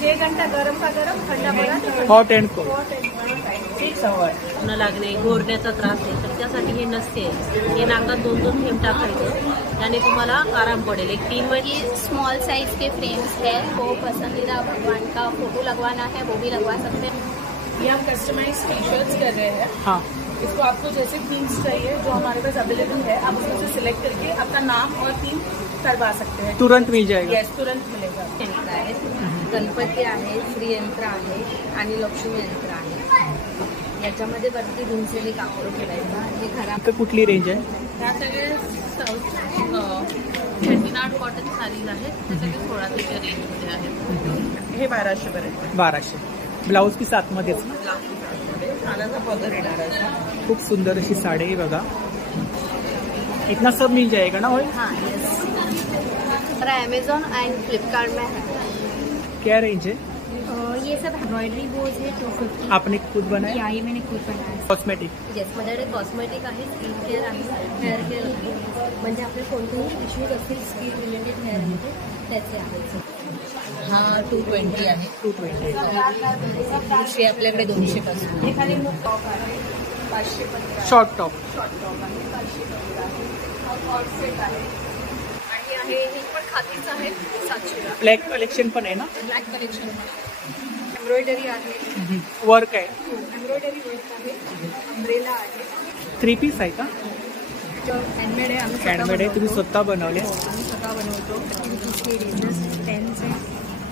6 घंटा गरम का गरम, ठंडा पडा तर हॉट अँड कोल्ड. ठीक सवय न लागणे, घोरण्याचा त्रास आहे तर त्यासाठी हे नसते. हे नाकात 2-2 थेंब टाकायचं, त्याने तुम्हाला आराम पडेल. एक 3 ये स्मॉल साइज के फ्रेम्स है, वो पसंदीदा भगवान का फोटो लगवाना है वो भी लगवा सकते हैं. ये हम कस्टमाइज टी शर्ट्स कर रहे हैं. हाँ, इसको आपको जैसे थीम्स चाहिए जो हमारे पास अवेलेबल है, आप उसमें से सिलेक्ट करके अपना नाम और थीम करवा सकते हैं. तुरंत मिल जाएगा. यस, तुरंत मिलेगा. यंत्र आहे, गणपती आहे, श्रीयंत्र आहे आणि लक्ष्मी यंत्र आहे. याच्यामध्ये वरती भिंचलेली कापड ठेवायचं. हे खराब तर कुठली रेंज आहे? ह्या सगळे चेट्टीनाड कॉटन साडीज आहेत, ते सगळे 1600च्या रेंजमध्ये आहेत. हे 1200 पर्यंत. 1200. ब्लाऊज पीस आतमध्येच ना. खानाचा पदर येणार आहे. खूप सुंदर अशी साड़ी है बघा. इतना सब मिल जाएगा ना? और हाँ यस, हमारा अमेजोन एंड फ्लिपकार्ट में है. क्या रेंज है? ये सब एम्ब्रॉयडरी बोज है 250. आपने खुद बनाया? या ये मैंने खुद बनाया. कॉस्मेटिक. येस, माझ्याकडे कॉस्मेटिक आहे, स्किन केअर आहे, हेअर केअर आहे. म्हणजे आपले कोणतेही इश्यूज असतील स्किन रिलेटेड हेअर रिलेटेड त्याचे आहेत. हा 220 आहे. 220. दुसरी आपल्याकडे 200 पासून. एखादी मुख टॉप आहे 515. Short top. शॉर्ट टॉप आहे 515 आहे. हॉट सेट आहे आणि आहे हे पण खातीच आहे 700. ब्लॅक कलेक्शन पण आहे ना? ब्लॅक कलेक्शन एम्ब्रॉयडरी आहे. वर्क आहे. एम्ब्रॉयडरी वर्क आहे. अम्ब्रेला आहे. 3 पीस आहे का? हँडमेड आहे. आम्ही हँडमेड आहे. तुम्ही स्वतः बनवले? आम्ही स्वतः बनवतो. इसके रेजर्स, पेन्स है,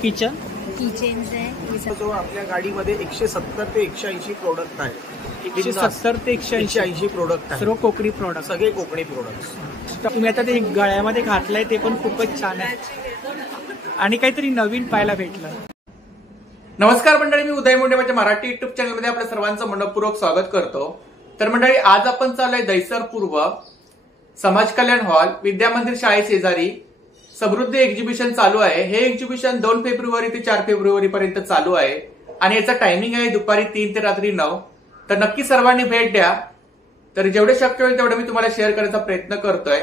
किचन कीचेन्स है, ये सब. जो आपल्या गाडीमध्ये 170 ते 180 प्रोडक्ट आहेत. 170 ते 180 180 प्रोडक्ट आहेत. सर्व कोकणी प्रोडक्ट. सगळे कोकणी प्रोडक्ट. तुम्ही आता ते गळ्यामध्ये घातलंय ते पण खूपच छान आहे आणि काहीतरी नवीन पाहायला भेटलं. नमस्कार मंडळी, मी उदय मुंडे माझ्या मराठी युट्यूब चॅनलमध्ये आपल्या सर्वांचं मनपूर्वक स्वागत करतो. तर मंडळी, आज आपण चाललोय दहिसर पूर्व समाज कल्याण हॉल विद्या मंदिर शाळे शेजारी समृद्धी एक्झिबिशन चालू आहे. हे एक्झिबिशन 2 फेब्रुवारी ते 4 फेब्रुवारी पर्यंत चालू आहे आणि याचा टायमिंग आहे दुपारी 3 ते रात्री 9. तर नक्की सर्वांनी भेट द्या. तर जेवढे शक्य होईल तेवढं मी तुम्हाला शेअर करायचा प्रयत्न करतोय.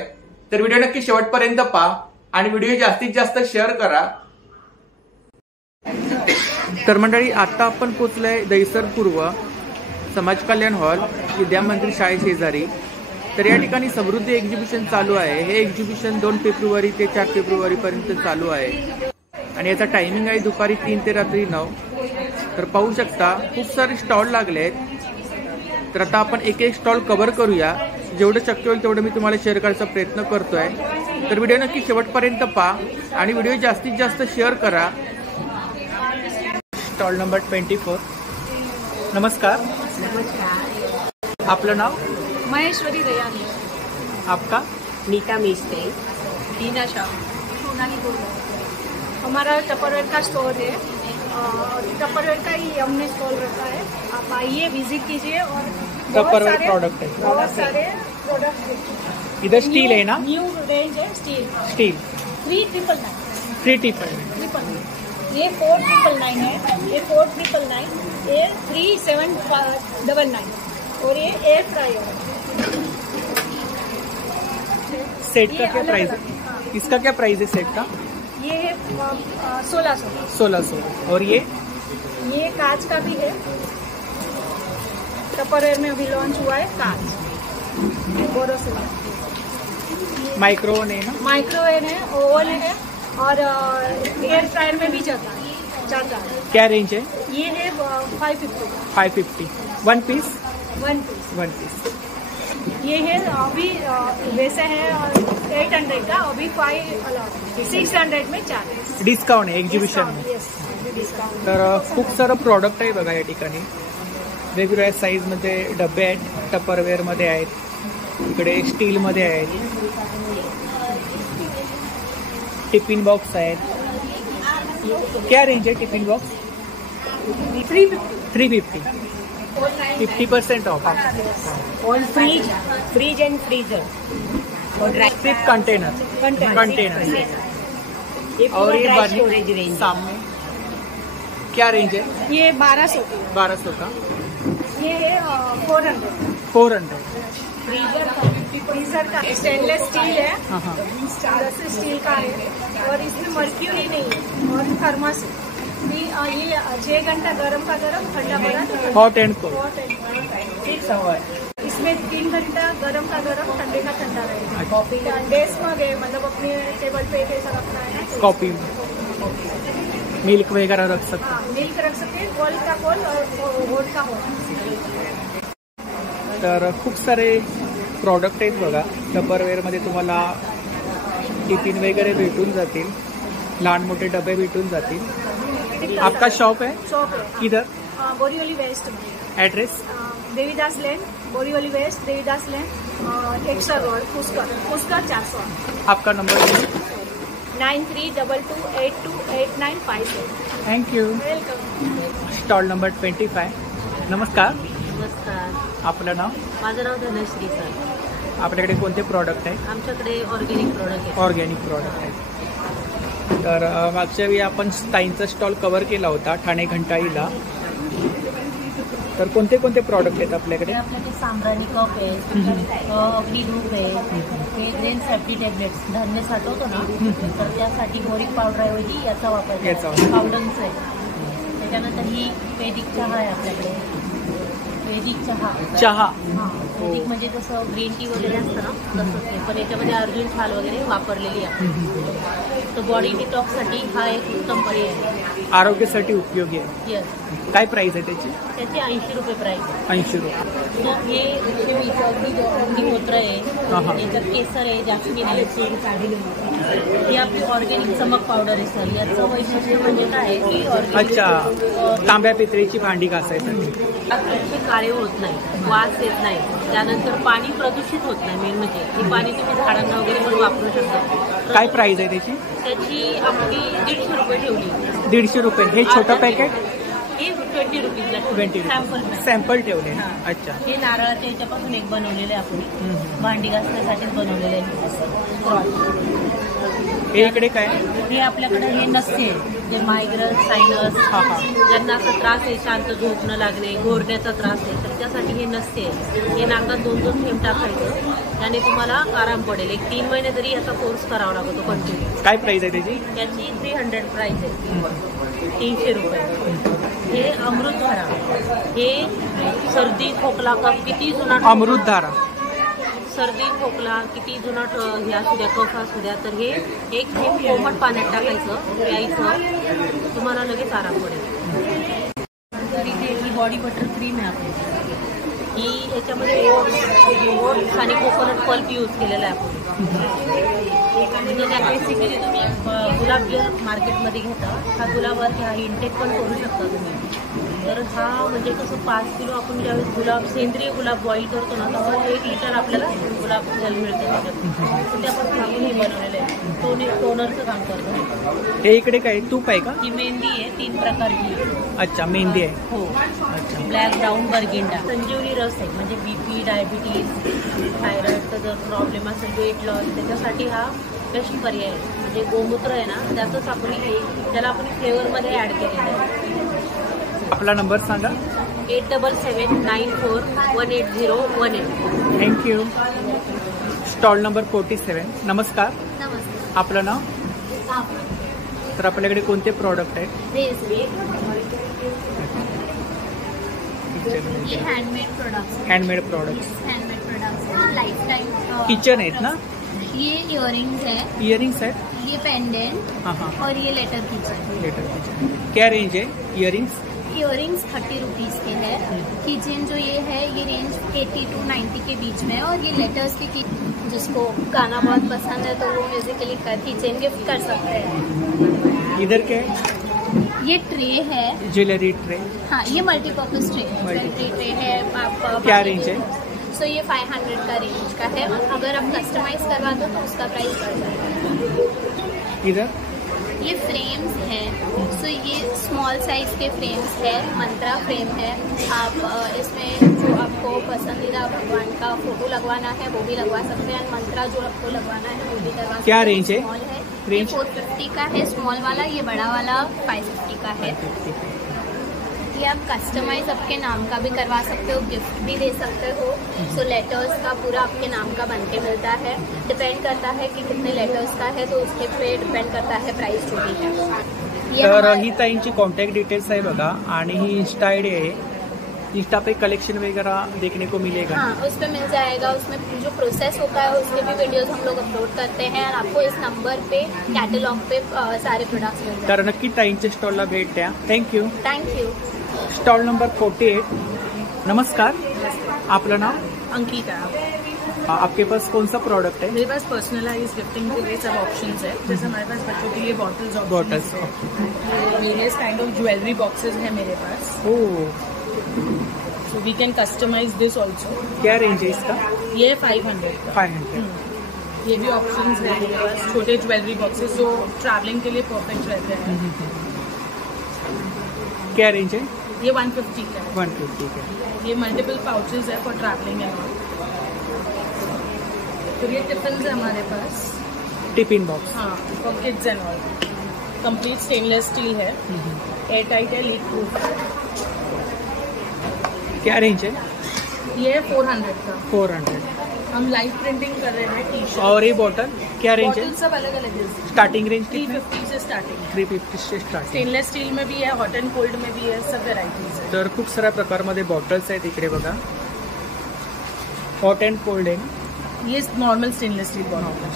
तर व्हिडिओ नक्की शेवटपर्यंत पहा आणि व्हिडिओ जास्तीत जास्त शेअर करा. तर मंडळी, आता आपण पोहोचलोय दहिसर पूर्व समाज कल्याण हॉल विद्या मंदिर शाळे शेजारी. तर या ठिकाणी समृद्धी एक्झिबिशन चालू आहे. हे एक्झिबिशन 2 फेब्रुवारी ते 4 फेब्रुवारी पर्यंत चालू आहे आणि याचा टायमिंग आहे दुपारी 3 ते रात्री 9. तर पाहू शकता खूप सारे स्टॉल लागले आहेत. तर आता आपण एक एक स्टॉल कव्हर करूया. जेवढं शक्य होईल तेवढं मी तुम्हाला शेअर करायचा प्रयत्न करतोय. तर व्हिडिओ नक्की शेवटपर्यंत पहा आणि व्हिडिओ जास्तीत जास्त शेअर करा. Stall number 24. नमस्कार. नमस्कार. आपलं नाव? महेश्वरी दयानी. आपका? नीता मिस्त्री. टीना शाह. सोनाली बोलो. हमारा टपरवेयर का स्टोर है. टपरवेयर का ही हमने स्टॉल रखा है. आप आइए, विजिट कीजिए और टपरवेयर प्रोडक्ट है. बहुत सारे प्रोडक्ट. इधर स्टील है ना? न्यू रेंज है स्टील. स्टील 3999. 399. ये 4999 है. ये 4999. ये 3799 और ये एयर फ्रायर. सेट का क्या प्राइस है? इसका क्या प्राइस है सेट का? ये है 1600. 1600. और ये कांच का भी है. टपरवेयर में अभी लॉन्च हुआ है कांच. बोरोसिल माइक्रोवेव है ना? माइक्रोवेव है, ओवन है और एयर फ्रायर में भी जाता है. क्या रेंज है? ये है 550. 550. 1 पीस. 1 पीस. ये है अभी वैसे है 800 का, अभी 600 में 4. डिस्काउंट आहे एक्झिबिशन में. Yes, discount. तर खूप सारं प्रॉडक्ट आहे बघा या ठिकाणी. वेगवेगळ्या साईज मध्ये डबे आहेत. टपरवेअर मध्ये आहेत, इकडे स्टील मध्ये आहेत, टिफिन बॉक्स आहेत. क्या रेंज है tiffin box? 350. 50% off. On fridge and freezer और ड्राई सिर्फ कंटेनर. और ये ड्राई स्टोरेज रेंज. सामने क्या रेंज है? ये 1200. 1200 का. ये है 400. 400. फ्रीजर का स्टेनलेस स्टील है. हाँ. स्टील का है और इसमें मर्क्यूरी नहीं है और थर्मस है. ये 6 घंटा गरम का गरम, ठंडा पड़ा तो hot end cold. Hot end इसमें 3 घंटा गरम का गरम, ठंडे का ठंडा रहेगा। कॉफी डेस्क मग है, मतलब अपने टेबल पे कैसा रखना है ना, कॉफी मिल्क वगैरह रख सकते। हाँ, मिल्क रख सकते हैं, कोल्ड का कोल्ड और हॉट का हॉट। तर खूप सारे प्रॉडक्ट आहेत बघा, टपरवेअरमध्ये तुम्हाला टिफिन वगैरे भेटून जातील, लहान मोठे डबे भेटून जातील। आपका शॉप है शॉप है किधर? बोरीवली वेस्ट में, एड्रेस? देवीदास लेन, बोरीवली वेस्ट, देवीदास लेन, एक्स्ट्रा रोड, पुष्कर 400। आपका number? 9322828957। Thank you. Welcome. Stall number 25। नमस्कार, नमस्कार, आपलं नाव? माझं नाव धनश्री सर. आपल्याकडे कोणते प्रॉडक्ट आहे? आमच्याकडे ऑर्गॅनिक प्रोडक्ट आहे. ऑर्गॅनिक प्रॉडक्ट आहे. तर मागच्या वेळी आपण ताईंचा स्टॉल कव्हर केला होता ठाणे घंटाईला. तर कोणते कोणते प्रॉडक्ट आहेत आपल्याकडे? आपल्याकडे सांब्राणी कप आहे, अग्नी धूप आहे, हे ग्रेन सेफ्टी टॅब्लेट्स, धान्य साठवतो ना तर त्यासाठी बोरिक पावडर ऐवजी याचा वापर पावडरचा आहे. त्याच्यानंतर ही वैदिक चहा आहे आपल्याकडे, वैदिक चहा. हां, वैदिक म्हणजे जसं ग्रीन टी वगैरे असतं ना तसंच आहे, पण याच्यामध्ये अर्जुन छाल वगैरे वापरलेली आहे. तर बॉडी डिटॉक्ससाठी हा एक उत्तम पर्याय आहे, आरोग्यासाठी उपयोगी आहे. यस. काय प्राइस आहे त्याची? त्याची 80 रुपये प्राईस आहे. 80 रुपये. तो हे अग्निहोत्र आहे, याच्यात केसर आहे, जास्मिन आहे, ही आपली ऑर्गॅनिक चमक पावडर आहे सर. याचं वैशिष्ट्य म्हणजे काय आहे की अच्छा, तांब्या पितळीची भांडी घासायसाठी त्याचे काळे होत नाही, वास येत नाही, त्यानंतर पाणी प्रदूषित होत नाही. मेन म्हणजे हे पाणी तुम्ही झाडांना वगैरे पण वापरू शकता. काय प्राइस आहे त्याची? त्याची आपली 150 रुपये ठेवली. 150 रुपये. हे छोटं पॅकेट हे 20 रुपीजला 20 सॅम्पल. सॅम्पल ठेवले. अच्छा. हे नारळाच्या याच्यापासून एक बनवलेले आपण भांडी घासण्यासाठीच बनवलेले आहे. हे इकडे काय? हे आपल्याकडे हे नसते, जे मायग्रेन, सायनस, ज्यांना असा त्रास आहे, शांत झोप न लागणे, घोरण्याचा त्रास आहे, तर त्यासाठी हे नसते. हे नाकात 2-2 थेंब टाकायचं, त्याने तुम्हाला आराम पडेल. एक 3 महिने तरी याचा कोर्स करावा लागतो कंटिन्यू. काय प्राइस आहे त्याची? याची 300 प्राइस आहे, 300 रुपये. हे अमृतधारा, हे सर्दी खोकला कफ किती जुना, अमृतधारा, सर्दी खोकला किती जुनाट हे असू द्या, कफ असू द्या, तर हे एक थेंब कोमट पाण्यात टाकायचं, प्यायचं, तुम्हाला लगेच आराम पडेल. तर इथे ही बॉडी बटर क्रीम आहे आपली. ही याच्यामध्ये ओट्स आणि कोकोनट पल्प यूज केलेला आहे आपण. म्हणजे त्या बेसिकली तुम्ही गुलाब जल मार्केटमध्ये घेता, हा गुलाबावरती हा इंटेक पण करू शकता तुम्ही. तर हा म्हणजे कसं 5 किलो आपण ज्यावेळेस गुलाब, सेंद्रिय गुलाब बॉईल करतो ना, तेव्हा 1 लिटर आपल्याला गुलाब जल मिळतं त्याच्यात. तर त्यापासून आपण हे बनवलेलं आहे, टोनरचं काम करतो. हे इकडे काय तूप आहे का? ही मेहंदी आहे, 3 प्रकारची. अच्छा, मेहंदी आहे. हो. अच्छा. Black, brown, बर्गिंडा. संजीवनी रस आहे, म्हणजे बीपी, डायबिटीज, थायरॉइडचा जर प्रॉब्लेम असेल, वेट लॉस, त्याच्यासाठी हा बेस्ट पर्याय आहे. म्हणजे गोमूत्र आहे ना, त्यातच आपण त्याला आपण फ्लेवरमध्ये ॲड केलेलं आहे. आपला नंबर सांगा. 8779418018. थँक्यू. Stall number 47. नमस्कार, नमस्कार. आपलं नाव? तर आपल्याकडे कोणते प्रॉडक्ट आहेत? ये handmade products. Handmade products, handmade products life time. Kitchen आहेत ना? ये इयरिंग्स है, इयरिंग्स आहेत. ये पेंडेंट हाँ हाँ, और ये लेटर किचन. Letter kitchen. क्या रेंज है इयरिंग्स? इयरिंग्स 30 रुपीज़ के है. किचन जो ये है ये रेंज 80 to 90 के बीच में है. और ये लेटर्स की जिसको गाना बहुत पसंद है तो वो म्यूजिकली किचन गिफ्ट कर सकते हैं. इधर क्या है? ये ट्रे है, ज्वेलरी ट्रे. हाँ ये मल्टीपर्पज ट्रे है, ज्वेलरी ट्रे है. आप क्या रेंज है? सो ये 500 का रेंज का है. अगर आप कस्टमाइज करवा दो तो उसका प्राइस बढ़ जाएगा. इधर ये फ्रेम्स हैं. सो ये स्मॉल साइज के फ्रेम्स है, मंत्रा फ्रेम है. आप इसमें जो आपको पसंदीदा भगवान का फोटो लगवाना है वो भी लगवा सकते हैं. मंत्रा जो आपको लगवाना है वो भी करवा सकते हैं. क्या रेंज है? स्मॉल है, रेंज? 450 का है स्मॉल वाला. ये बड़ा वाला 550 का है. ये आप कस्टमाइज आपके नाम का भी करवा सकते हो, गिफ्ट भी दे सकते हो. सो लेटर्स का पूरा आपके नाम का बन के मिलता है. डिपेंड करता है कि कितने लेटर्स का है तो उसके पे डिपेंड करता है प्राइस जो भी है. तर ही ताईंची कॉन्टैक्ट डिटेल्स है बघा आणि ही इंस्टा आईडी है। इंस्टा पे कलेक्शन वगैरह देखने को मिलेगा। हाँ, उस पर मिल जाएगा। उसमें जो प्रोसेस होता है उसके भी वीडियोस हम लोग अपलोड करते हैं और आपको इस नंबर पे कैटलॉग पे सारे प्रोडक्ट्स मिल जाएंगे। तर नक्की ताईंच्या स्टॉलला भेट द्या। Thank you. Thank you. Stall number 48। नमस्कार, आपलं नाव? अंकिता। आपके पास कौन सा प्रोडक्ट है? मेरे पास पर्सनलाइज गिफ्टिंग के लिए सब ऑप्शंस है। जैसे हमारे पास बच्चों के लिए bottles various kind of jewellery boxes है मेरे पास। So we can customize this also. क्या रेंज है इसका? ये 500 का। 500। ये भी ऑप्शंस है मेरे पास, छोटे ज्वेलरी बॉक्सेस जो ट्रैवलिंग के लिए परफेक्ट रहते हैं। क्या रेंज है? ये 150 का है। 150 का। ये मल्टीपल पाउचेस है फॉर ट्रैवलिंग एंड ऑल। फिर ये टिफिन है हमारे पास। Tiffin box. हाँ, for kids and all. Complete stainless steel है, एयर टाइट है, लीक प्रूफ है। क्या रेंज है? ये है 400 का। 400। हम लाइव प्रिंटिंग कर रहे हैं टी शर्ट। और ये बॉटल क्या रेंज है? बॉटल सब अलग अलग है। स्टार्टिंग रेंज 350 से स्टार्टिंग। 350 से स्टार्टिंग। स्टेनलेस स्टील में भी है, हॉट एंड कोल्ड में भी है, सब वेरायटीज है। तर खूप साऱ्या प्रकारमध्ये बॉटल्स आहेत इकडे बघा। हॉट अँड कोल्ड आहे। ये नॉर्मल स्टेनलेस स्टील बॉटल है।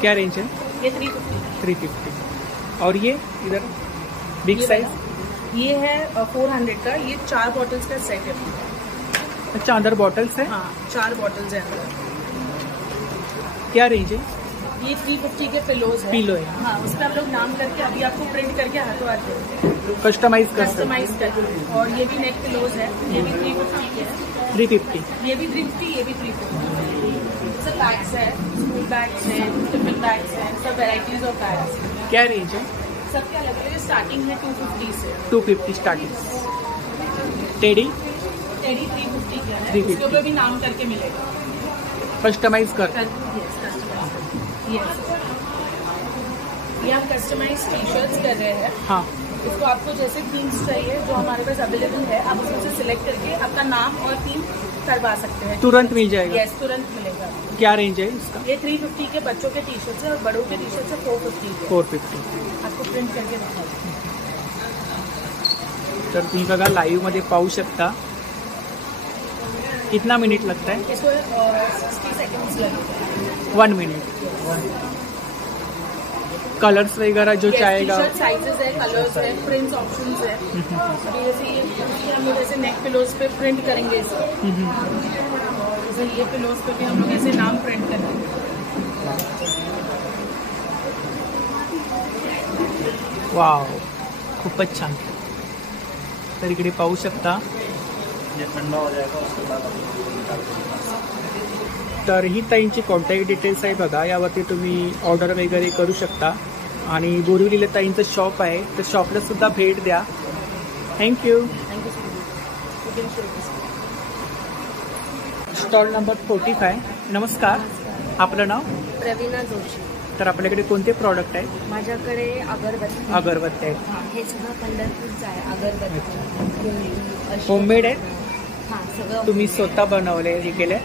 क्या रेंज है? ये 350। 350। और ये इधर बिग साइज? ये है 400 का। ये 4 बॉटल्स का सेट है। अच्छा, अंदर बॉटल्स है? हाँ, 4 बॉटल्स है अंदर। क्या रेंज है? ये 350 के पिलोज है। पिलो है। हाँ, उस पर हम लोग नाम करके अभी आपको प्रिंट करके हाथों आते हैं, कस्टमाइज कस्टमाइज करके। और ये भी नेक पिलोज है। ये भी 350 के है। 350। ये भी 350, ये भी 350। सब बैग्स है, स्कूल बैग्स है, टिफिन बैग्स है, सब वेराइटीज ऑफ बैग्स। क्या रेंज है? सबके अलग अलग स्टार्टिंग है 250 से। 250 स्टार्टिंग। टेडी? टेडी 350 के है। 350। उसके ऊपर भी नाम करके मिलेगा। कस्टमाइज कर। यस, ये हम कस्टमाइज टी शर्ट्स कर रहे हैं। हाँ। इसको आपको जैसे थीम्स चाहिए जो हमारे पास अवेलेबल है, आप उसमें से सिलेक्ट करके अपना नाम और थीम करवा सकते हैं। तुरंत मिल जाएगा? यस, तुरंत मिलेगा। क्या रेंज है इसका? ये 350 के बच्चों के टी शर्ट्स है और बड़ों के टी शर्ट्स है 450 के। 450। आपको प्रिंट करके दिखा दूँ। तर तुम्ही बघा लाईव्ह मध्ये पाहू शकता। कितना मिनिट लगता है? इसको 60 सेकेंड्स लगेगा। 1 मिनट। कलर्स वगैरह जो चाहेगा? साइजेस है, कलर्स है, प्रिंट्स ऑप्शंस है। अभी जैसे हम लोग ऐसे नेक पिलोज पे प्रिंट करेंगे इसको। जैसे ये पिलोज पे भी हम लोग ऐसे नाम प्रिंट करेंगे। वाव, खूपच छान। तर इकडे पाहू शकता। तर ही ताईंची कॉन्टॅक्ट डिटेल्स आहे बघा, यावरती तुम्ही ऑर्डर वगैरे करू शकता। आणि बोरिवलीला ताईंचं शॉप आहे, तर शॉपला सुद्धा भेट द्या। थँक्यू। Stall number 45। नमस्कार, आपलं नाव? प्रवीणा जोशी। तर आपल्याकडे कोणते प्रॉडक्ट आहेत? माझ्याकडे अगरबत्ती आहेत। हे सगळं पंढरपूरचं आहे। अगरबत्ती होममेड आहे? हां, सगळं तुम्ही स्वतः बनवले हे केले?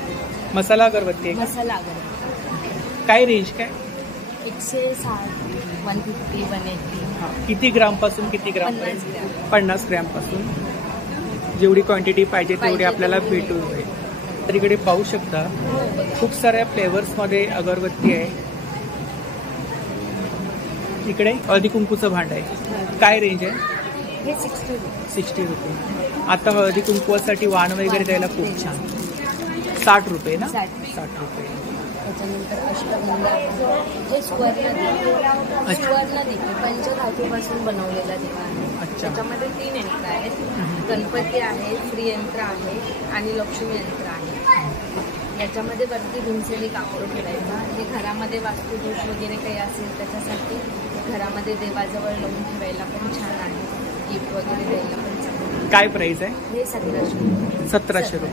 मसाला अगरबत्ती आहे? मसाला अगरबत्ती। काय रेंज काय? 160, 150, 180। किती ग्राम पासून किती ग्राम? 50 ग्रॅम। 50 ग्रॅम पासून जेवढी क्वांटिटी पाहिजे तेवढी आपल्याला भेटून जाईल। तर इकडे पाहू शकता खूप साऱ्या फ्लेवर्समध्ये अगरबत्ती आहे। इकडे हळदी कुंकूचं भांड आहे। काय रेंज आहे? हे 60 रुपये। 60 रुपये। आता हळदी कुंकवासाठी वाण वगैरे द्यायला खूप छान। 60 रुपये ना? 60 रुपये। त्याच्यानंतर अष्टगंधा, हे सुवर्ण दिवे पंचधातूपासून बनवलेला दिवा आहे। अच्छा। त्याच्यामध्ये 3 यंत्र आहेत। गणपती आहे, श्रीयंत्र आहे आणि लक्ष्मी यंत्र आहे। याच्यामध्ये वरती भीमसेनी कापूर ठेवायचा। हे घरामध्ये वास्तुदोष वगैरे काही असेल त्याच्यासाठी घरामध्ये देवाजवळ लावून ठेवायला पण छान आहे। गिफ्ट वगैरे द्यायला पण छान। काय प्राइस आहे? हे 1700। 1700 रुपये।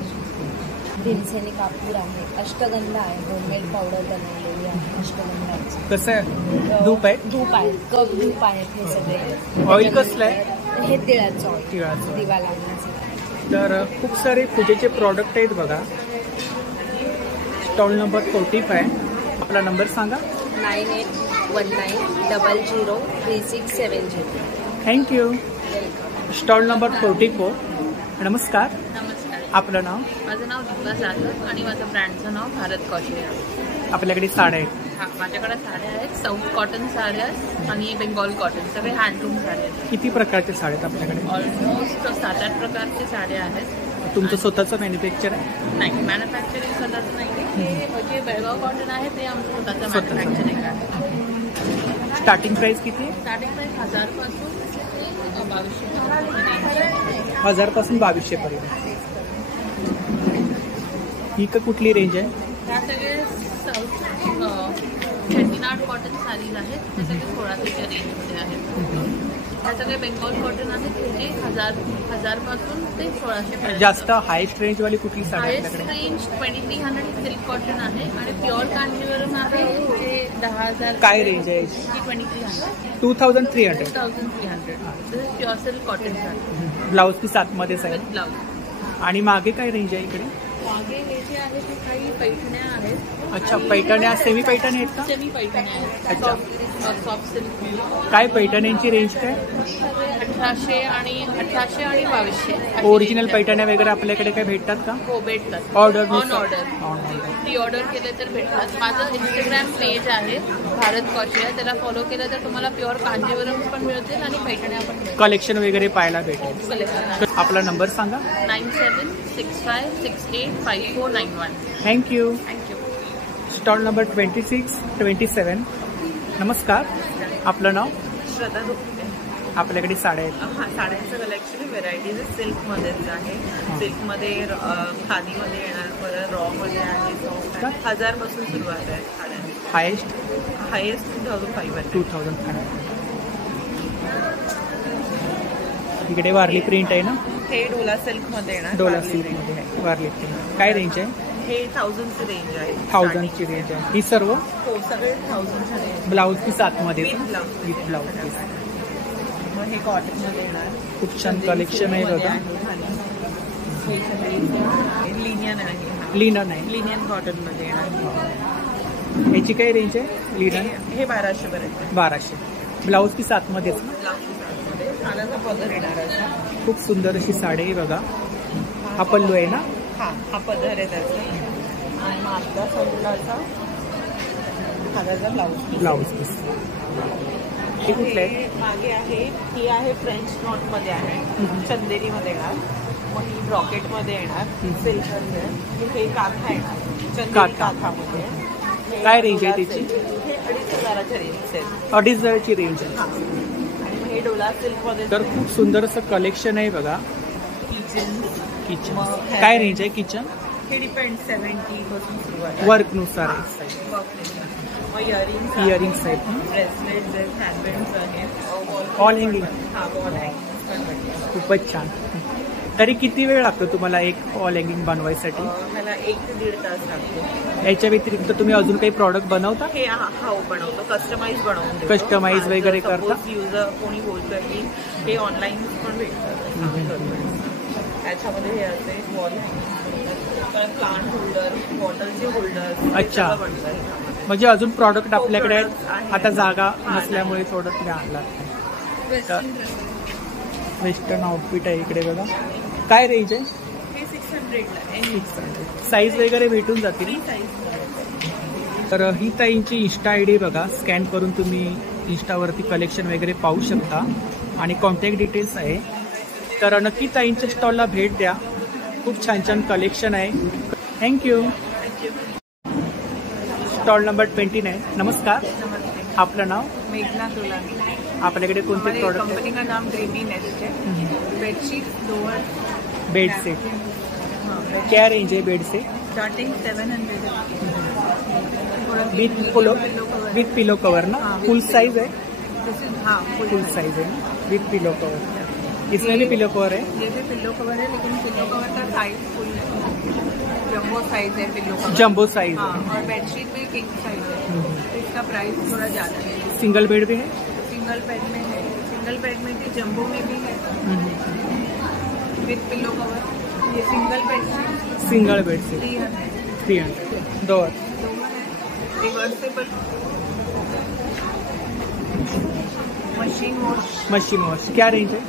भीमसेनी कापूर आहे, अष्टगंधा आहे, होममेड पावडर बनवलेली आहे अष्टगंधाची। कसं आहे? धूप आहे? धूप आहे, कप धूप आहेत हे सगळे। ऑइल कसलं आहे? हे तिळाचं ऑइल, तिळाचं। दिवा लावण्यासाठी। तर खूप सारे पूजेचे प्रॉडक्ट आहेत बघा। Stall number 45। आपला नंबर सांगा। 98 99003670. थँक्यू. Stall number 44. नमस्कार, नमस्कार, आपलं नाव? माझं नाव दीपा जाधव आणि माझं ब्रँडचं नाव भारत कॉटन. आपल्याकडे साड्या आहेत. हा, माझ्याकडे साड्या आहेत. साऊथ कॉटन साड्या आणि बेंगॉल कॉटन, सगळे हँडलूम साड्या आहेत. किती प्रकारच्या साड्या आहेत आपल्याकडे? ऑलमोस्ट 7-8 प्रकारचे साड्या आहेत. तुमचं स्वतःचं मॅन्युफॅक्चर आहे? नाही, मॅन्युफॅक्चरिंग स्वतःच नाही आहे. हे जे बेळगाव कॉटन आहे ते आमचं स्वतःचं मॅन्युफॅक्चरिंग आहे. स्टार्टिंग प्राइस किती आहे? स्टार्टिंग प्राईस 1000 पासून 2200. 1000 पासून 2200 पर्यंत. ही का कुठली रेंज आहे? त्या सगळे चेट्टीनाड कॉटन साडीज आहेत. ते सगळे 1600च्या रेंजमध्ये आहेत. ह्या सगळे बेंगॉल कॉटन आहेत. ते 1000 पासून ते 1600. जास्त हायस्ट रेंजवाली कुठली साडी हायेस्ट आपल्याकडे? रेंज 2300 सिल्क कॉटन आहे आणि प्युअर कांजीवरम आहे जे 10,000. काय रेंज आहे? 2300. 2300. 2300. प्युअर सिल्क कॉटन आहे. ब्लाऊज पीस आतमध्येच आहे. With blouse. आणि मागे काय रेंज आहे इकडे? मागे हे जे आहे ते काही पैठण्या आहेत. अच्छा, पैठण्या सेमी पैठणी आहेत का? सेमी पैठण्या आहेत. अच्छा. Soft silk. काय पैठण्यांची रेंज काय? 1800 आणि 2200. ओरिजिनल पैठण्या वगैरे आपल्याकडे काय भेटतात का? हो, भेटतात. Order on order. Pre order केले तर भेटतात. माझं इंस्टाग्राम पेज आहे भारत कॉशिया, त्याला फॉलो केलं तर तुम्हाला प्युअर कांजीवरम पण मिळतील आणि पैठण्या पण मिळतील. कलेक्शन वगैरे पाहायला भेटेल. कलेक्शन आहे. आपला नंबर सांगा. 9765685491. थँक्यू. थँक्यू. Stall number 26-27. नमस्कार, आपलं नाव? श्रद्धा गुप्ते. आपल्याकडे साड्या आहेत. हां, साड्यांचं कलेक्शन व्हेरायटीज सिल्कमध्येच आहे. सिल्कमध्ये खादीमध्ये येणार, परत रॉमध्ये आहे. 1000 पासून सुरुवात आहे साड्यांची. हायेस्ट 2500. 2500. इकडे वारली प्रिंट आहे ना? हे डोला सिल्कमध्ये येणार. डोला सिल्कमध्ये आहे वारली प्रिंट. काय रेंज आहे? हे 1000ची रेंज आहे. 1000ची रेंज आहे. ही सर्व हो, सगळे 1000च्या रेंज. ब्लाऊज पीस आतमध्ये विथ ब्लाऊज पीस. मग हे कॉटनमध्ये येणार. खूप छान कलेक्शन आहे बघा. हे सगळे लिनियन आहे. लिनन आहे. लिनियन कॉटनमध्ये येणार. याची काय रेंज आहे? लिनन हे 1200 पर्यंत. 1200. ब्लाऊज पीस आतमध्येच. साड्याचा पदर येणार आहे. खूप सुंदर अशी साडी आहे बघा. हा पल्लू आहे ना? हा पदर आहे त्याचा. आणि मागचा सोलाचा हाताचा ब्लाऊज पीस. हे कुठले आहे? मागे आहे. ही आहे फ्रेंच नॉटमध्ये आहे. चंदेरीमध्ये येणार. मग ही ब्रॉकेटमध्ये येणार. सिल्कमध्ये. हे काथा येणार. चंदेरी काथामध्ये. काय रेंज आहे त्याची? हे 2500च्या रेंज आहे. 2500ची रेंज आहे. आणि हे डोला सिल्कमध्ये. तर खूप सुंदर असं कलेक्शन आहे बघा. किचन. काय रेंज आहे किचन? हे डिपेंड 70 पासून सुरुवात. वर्कनुसार आहे. मग इयरिंग्स आहेत. ब्रेसलेट्स आहेत. हँडबँड्स आहेत. All hanging. हा, वॉल हँगिंग. खूपच छान. तरी किती वेळ लागतो तुम्हाला एक ऑल हँगिंग बनवायसाठी? मला 1 ते 1.5 तास लागतो. याच्या व्यतिरिक्त तुम्ही अजून काही प्रॉडक्ट बनवता? हे बनवतो. कस्टमाइज बनवून देतो. कस्टमाइज वगैरे करता? युजर कोणी बोलतं की हे ऑनलाईन पण भेटतं. त्याच्यामध्ये हे असे वॉल हँगिंग, प्लांट होल्डर, बॉटलचे होल्डर. अच्छा, म्हणजे अजून प्रॉडक्ट आपल्याकडे आहेत. आता जागा नसल्यामुळे थोडं तुम्ही आणला. वेस्टर्न आउटफिट आहे इकडे बघा. काय रेंज आहे? हे 600ला. 600. साईज वगैरे भेटून जातील. तर ही ताईंची इन्स्टा ID बघा. स्कॅन करून तुम्ही इन्स्टावरती कलेक्शन वगैरे पाहू शकता आणि कॉन्टॅक्ट डिटेल्स आहे. तर नक्की ताईंच्या स्टॉलला भेट द्या. खूप छान छान कलेक्शन आहे. थँक्यू. Stall number 29. नमस्कार, आपलं नाव? मेघना तोलानी. आपल्याकडे कोणते प्रोडक्ट? कंपनी का नाम ड्रीमी नेस्ट है. Bedsheet, lower, bed set. क्या रेंज है bed set? Starting 700 with pillow cover ना? फुल साइज है? हाँ, फुल साइज है ना, विथ पिलो कवर. इसमें भी पिलो कवर है? ये भी पिलो कवर है, लेकिन पिलो कवर का साइज फुल जम्बो साइज है. पिलो कवर जम्बो साइज. हाँ, और बेडशीट भी किंग साइज है. इसका प्राइस थोड़ा ज़्यादा है. सिंगल बेड भी है? सिंगल बेड में है. सिंगल बेड में भी जम्बो में भी है विथ पिलो कवर. ये सिंगल बेड से 300. दो रिवर्सेबल. मशीन वॉश क्या रेंज है?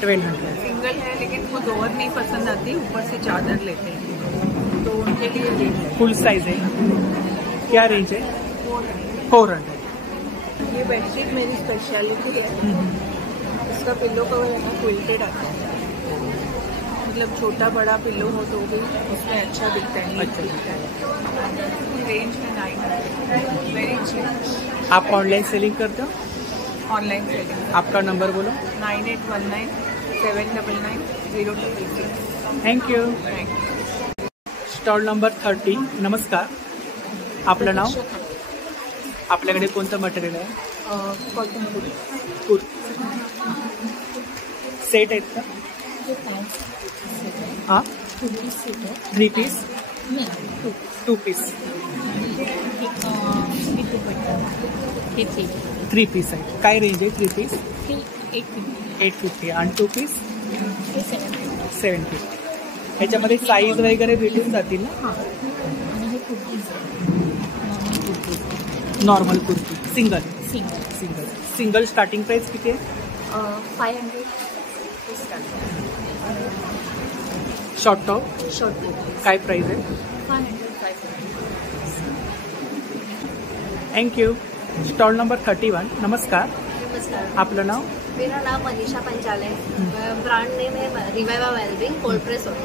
1200। सिंगल है लेकिन वो दोवर नहीं पसंद आती, ऊपर से चादर लेते हैं तो उनके लिए ये है। फुल साइज है, क्या रेंज है? 400। ये बेडशीट मेरी स्पेशलिटी है। इसका पिल्लो कवर है ना क्विल्टेड आता है, मतलब छोटा बड़ा पिल्लो हो तो भी उसमें अच्छा दिखता है, नीट दिखता है। रेंज है 900, वेरी चीप। आप ऑनलाइन सेलिंग करते हो? Online selling. आपका नंबर बोलो। 9819 799 026। Thank you. Stall number 30। नमस्कार, आपलं नाव? आपल्याकडे कोणतं मटेरियल आहे? कॉटन कुर्ती सेट आहेत का? हां, 3 पीस, 2 पीस, 3 पीस आहे. काय रेंज आहे 3 पीस? 850 आणि 2 पीस 750. ह्याच्यामध्ये साईज वगैरे भेटून जातील ना? Normal kurti single starting price किती आहे? 500 शॉर्ट टॉप काय प्राइस आहे? 500. थँक्यू. Stall number 31. नमस्कार, नमस्कार, आपलं नाव? मेरा नाम मनीषा पंचाल है। ब्रांड नेम है रिवाइवा वेलबिंग कोल्ड प्रेस ऑयल।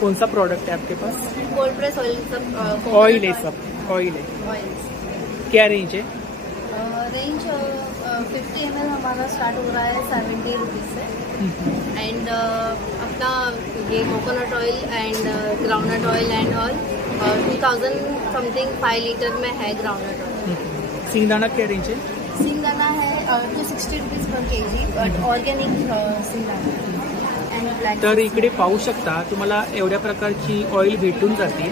कौन सा प्रोडक्ट है आपके पास? कोल्ड प्रेस ऑयल सब ऑयल है, सब ऑयल है। ऑयल क्या रेंज है? रेंज 50 ml हमारा स्टार्ट हो रहा है 70 रुपीज़ से। एंड अपना ये coconut oil end groundnut oil end all 2000 something 5 litre में है ग्राउंडनट ऑयल। सिंगदाणा क्या रेंज है? सिंगदाणा है 260 रुपीज़ पर केजी, बट ऑर्गेनिक सिंगदाणा एंड ब्लॅक। तर इकडे पाहू शकता तुम्हाला एवढ्या प्रकारची ऑइल भेटून जाते.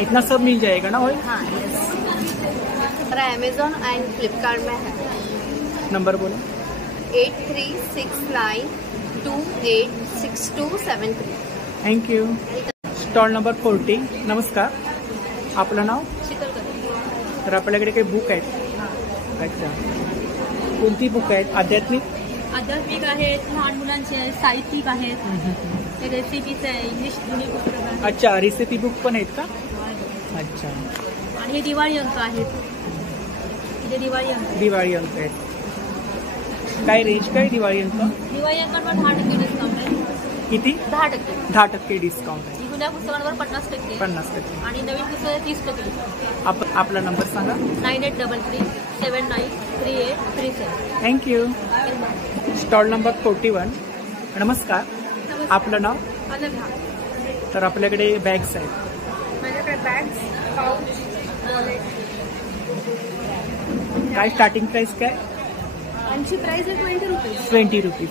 इतना सब मिल जाएगा ना ऑयल? हाँ, यस। हमारा अमेजोन एंड फ्लिपकार्ट में है। नंबर बोलो। 8369286273। Thank you. Stall number 40. नमस्कार, आपलं नाव? तर आपल्याकडे काही बुक आहेत? अच्छा, कोणती बुक आहेत? आध्यात्मिक आहेत, लहान मुलांचे आहेत, साहित्यिक आहेत, रेसिपीचे आहे, इंग्लिश जुनी पुस्तकं. अच्छा, रेसिपी बुक पण आहेत का? अच्छा. आणि हे दिवाळी अंक आहेत. हे दिवाळी अंक आहेत. काय रेंज काय दिवाळी अंक? दिवाळी अंकांवर 10% डिस्काउंट आहे. किती? 10%. 10% डिस्काउंट आहे. जुन्या पुस्तकांवर 50%. 50%. आणि नवीन पुस्तक 30%. आपला नंबर सांगा. 9833 793837. थँक्यू. Stall number 41. नमस्कार, आपलं नाव? अनघा. तर आपल्याकडे बॅग्स आहेत. माझ्याकडे बॅग्स, पाऊच, वॉलेट. काय स्टार्टिंग प्राइस काय? यांची प्राइस आहे 20 रुपीज. 20 रुपीज.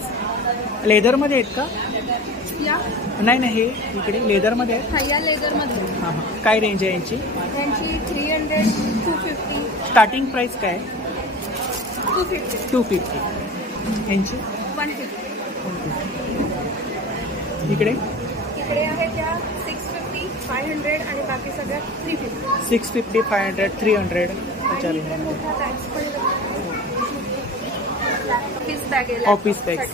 लेदरमध्ये आहेत का? या नाही नाही, हे इकडे लेदरमध्ये आहेत. हां, या लेदरमध्ये. हां हां. काय रेंज आहे यांची? यांची 300, 250. स्टार्टिंग प्राइस काय? 250. 250. यांची 150. इकडे आहे त्या 650, 500 आणि बाकी सगळ्या 350. 650, 500, 300. मोठा बॅग्स पण ऑफिस बॅग आहे. Office bags.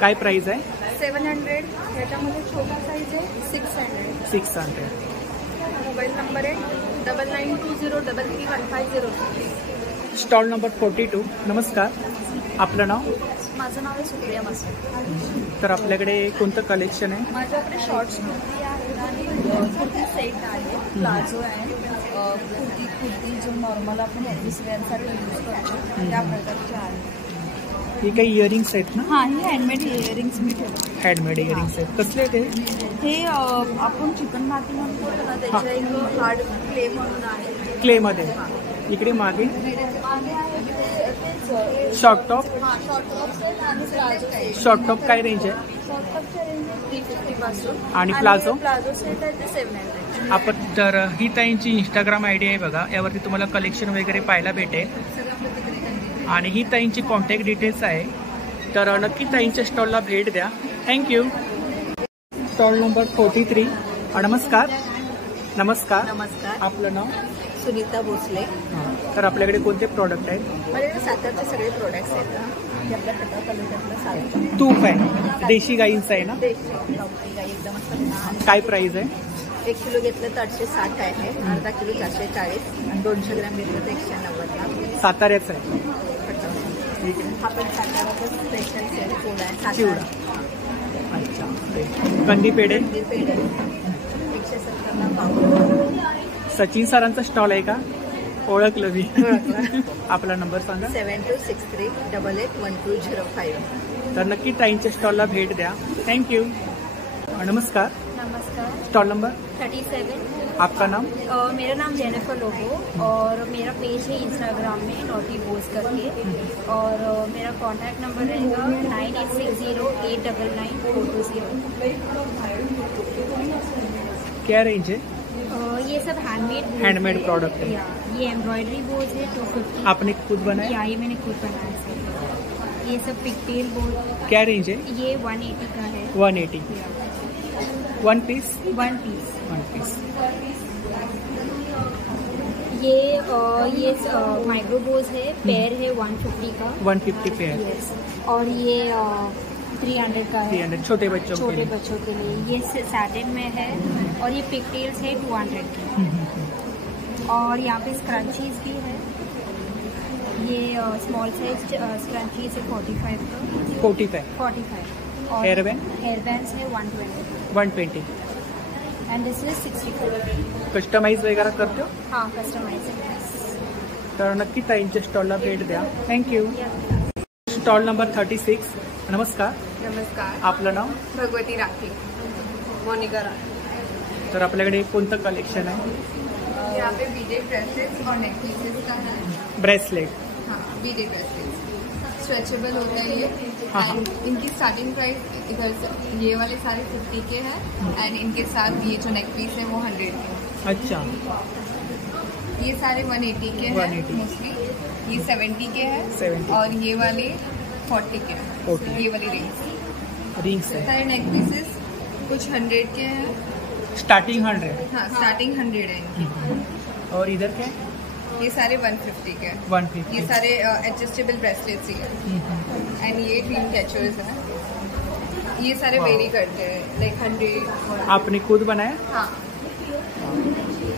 काय प्राइस आहे? 700. याच्यामध्ये छोटा साईज आहे 600. 600. मोबाईल नंबर आहे 9920331503. Stall number 42. नमस्कार, आपलं नाव? माझं नाव आहे सुप्रिया मस्कर. तर आपल्याकडे कोणतं कलेक्शन आहे? माझ्याकडे शॉर्ट्स कुर्ती आहे आणि कुर्ती सेट आहे, प्लाझो आहे, कुर्ती जो नॉर्मल आपण ऑफिस वेअरसाठी यूज करतो त्या प्रकारचे आहे. ही काही इयरिंग्स आहेत ना? हां, ही हँडमेड इयरिंग्स मी ठेवते. हँडमेड इयरिंग्स आहेत. कसले ते? हे आपण चिकन माती म्हणतो ना, त्याच्या एक हार्ड क्ले म्हणून आहे. क्लेमध्ये. इकडे मागे शॉर्ट टॉप. शॉर्ट टॉप काय रेंज आहे? शॉर्ट टॉपच्या रेंज 350 पासून. आणि प्लाझो? प्लाझो सेट आहे ते 700. आपण तर ही ताईंची इंस्टाग्राम आयडी आहे बघा, यावरती तुम्हाला कलेक्शन वगैरे पाहायला भेटेल आणि ही ताईंची कॉन्टॅक्ट डिटेल्स आहे. तर नक्की ताईंच्या स्टॉलला भेट द्या. थँक्यू. Stall number 43. नमस्कार. नमस्कार. आपलं नाव? सुनीता भोसले. तर आपल्याकडे कोणते प्रॉडक्ट आहेत? माझ्याकडे सातारचे सगळे प्रोडक्ट्स आहेत. हे आपल्या खटाव तालुक्यातलं सातार तूप आहे, देशी गाईंचं आहे ना? देशी गावठी गाई एकदम असतात. काय प्राइस आहे? 1 किलो घेतलं तर 860 आहे, अर्धा किलो 440 आणि 200 ग्रॅम घेतलं तर 190. साताऱ्याचं आहे. ठीक आहे. हा पण साताराचा स्पेशल सेल फूड आहे. चिवडा. अच्छा. कंदी पेढे. कंदी पेढे 170ला पाव. सचिन सरांचा स्टॉल आहे का? ओळखलं मी. आपला नंबर सांगा. 7263881205. तर नक्की ताईंच्या स्टॉलला भेट द्या. थँक्यू. नमस्कार. नमस्कार. Stall number 37. आपका नाम? मेरा नाम जेनिफर लोबो और मेरा पेज है इंस्टाग्राम में नॉटी बोज करके, और मेरा कॉन्टैक्ट नंबर रहेगा 9860899420. क्या रेंज है? ये सब हैंडमेड प्रोडक्ट है. ये एम्ब्रॉयडरी बोज है 250. आपने खुद बनाया? ये मैंने खुद बनाया है. ये सब पिकटेल बोज. क्या रेंज है? ये 180 का है. 180. One piece. ये माइक्रोबोज है, पेयर है 150 का. 150 पेयर. यस. और ये 300 का है. 300 छोटे बच्चों के लिए. ये सैटिन में है और ये पिकटेल्स है 200 की. और यहाँ पे स्क्रंचीज भी है. ये स्मॉल साइज स्क्रंचीज है 45 का. 45. और हेयर बैंड है 120. End this is 65. कस्टमाइज वगैरह करते हो? हाँ, कस्टमाइज. तर नक्की ताईंच्या स्टॉलला भेट द्या. थँक्यू. Stall number 36. नमस्कार. नमस्कार. आपलं नाव? भगवती राठी. मोनिका राठी. तर आपल्याकडे कोणतं कलेक्शन आहे? यहाँ पे बीडेड ब्रेसलेट्स और नेकलेसेस का है. ब्रेसलेट. हाँ, बीडेड ब्रेसलेट्स स्ट्रेचेबल होता है ये. हाँ. एंड इनकी स्टार्टिंग प्राइस इधर से ये वाले सारे 50 के हैं एंड इनके साथ ये जो नेक पीस है वो 100 के. अच्छा. ये सारे 180 के हैं मोस्टली. ये 70 के हैं और ये वाले 40 के हैं. ये वाली रिंग्स है. सारे नेक पीसेस कुछ 100 के हैं. स्टार्टिंग 100. हाँ, स्टार्टिंग 100 है इनकी. और इधर क्या? ये सारे 150 के. 150. ये सारे एडजस्टेबल ब्रेसलेट्स ही है. एंड ये ड्रीम कैचर्स है. ये सारे वेरी करते हैं लाइक 100. आपने खुद बनाया? हाँ.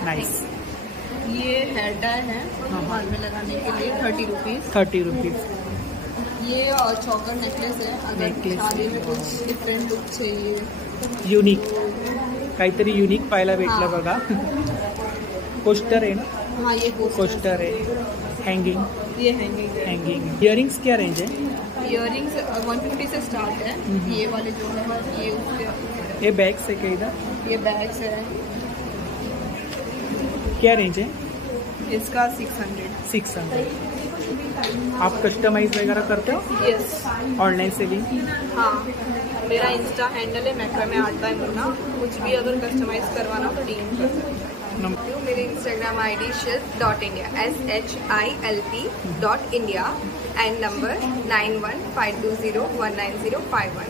नाइस. ये हेयर डाई है बाल में लगाने के लिए 30 रुपीज़. 30 रुपीज़. ये चौकर नेकलेस है. अगर शादी में कुछ डिफरेंट लुक चाहिए, युनिक काहीतरी युनिक पाहायला भेटलं बघा. कोस्टर आहे ना? हाँ, ये कोस्टर है. हैंगिंग. ये हैंगिंग. इयरिंग्स क्या रेंज है? इयरिंग्स 150 से स्टार्ट है. ये वाले जो है ये उसके. ये बैग्स है क्या इधर? ये बैग्स है. क्या रेंज है इसका? 600. आप कस्टमाइज वगैरह करते हो? यस. Online selling? हाँ, मेरा इंस्टा हैंडल है मैक्रा में आर्ट बाय मुन्ना. कुछ भी अगर कस्टमाइज करवाना हो तो DM कर सकते हो. मेरे Instagram ID shilp.india SHILP.india end number 9152019051.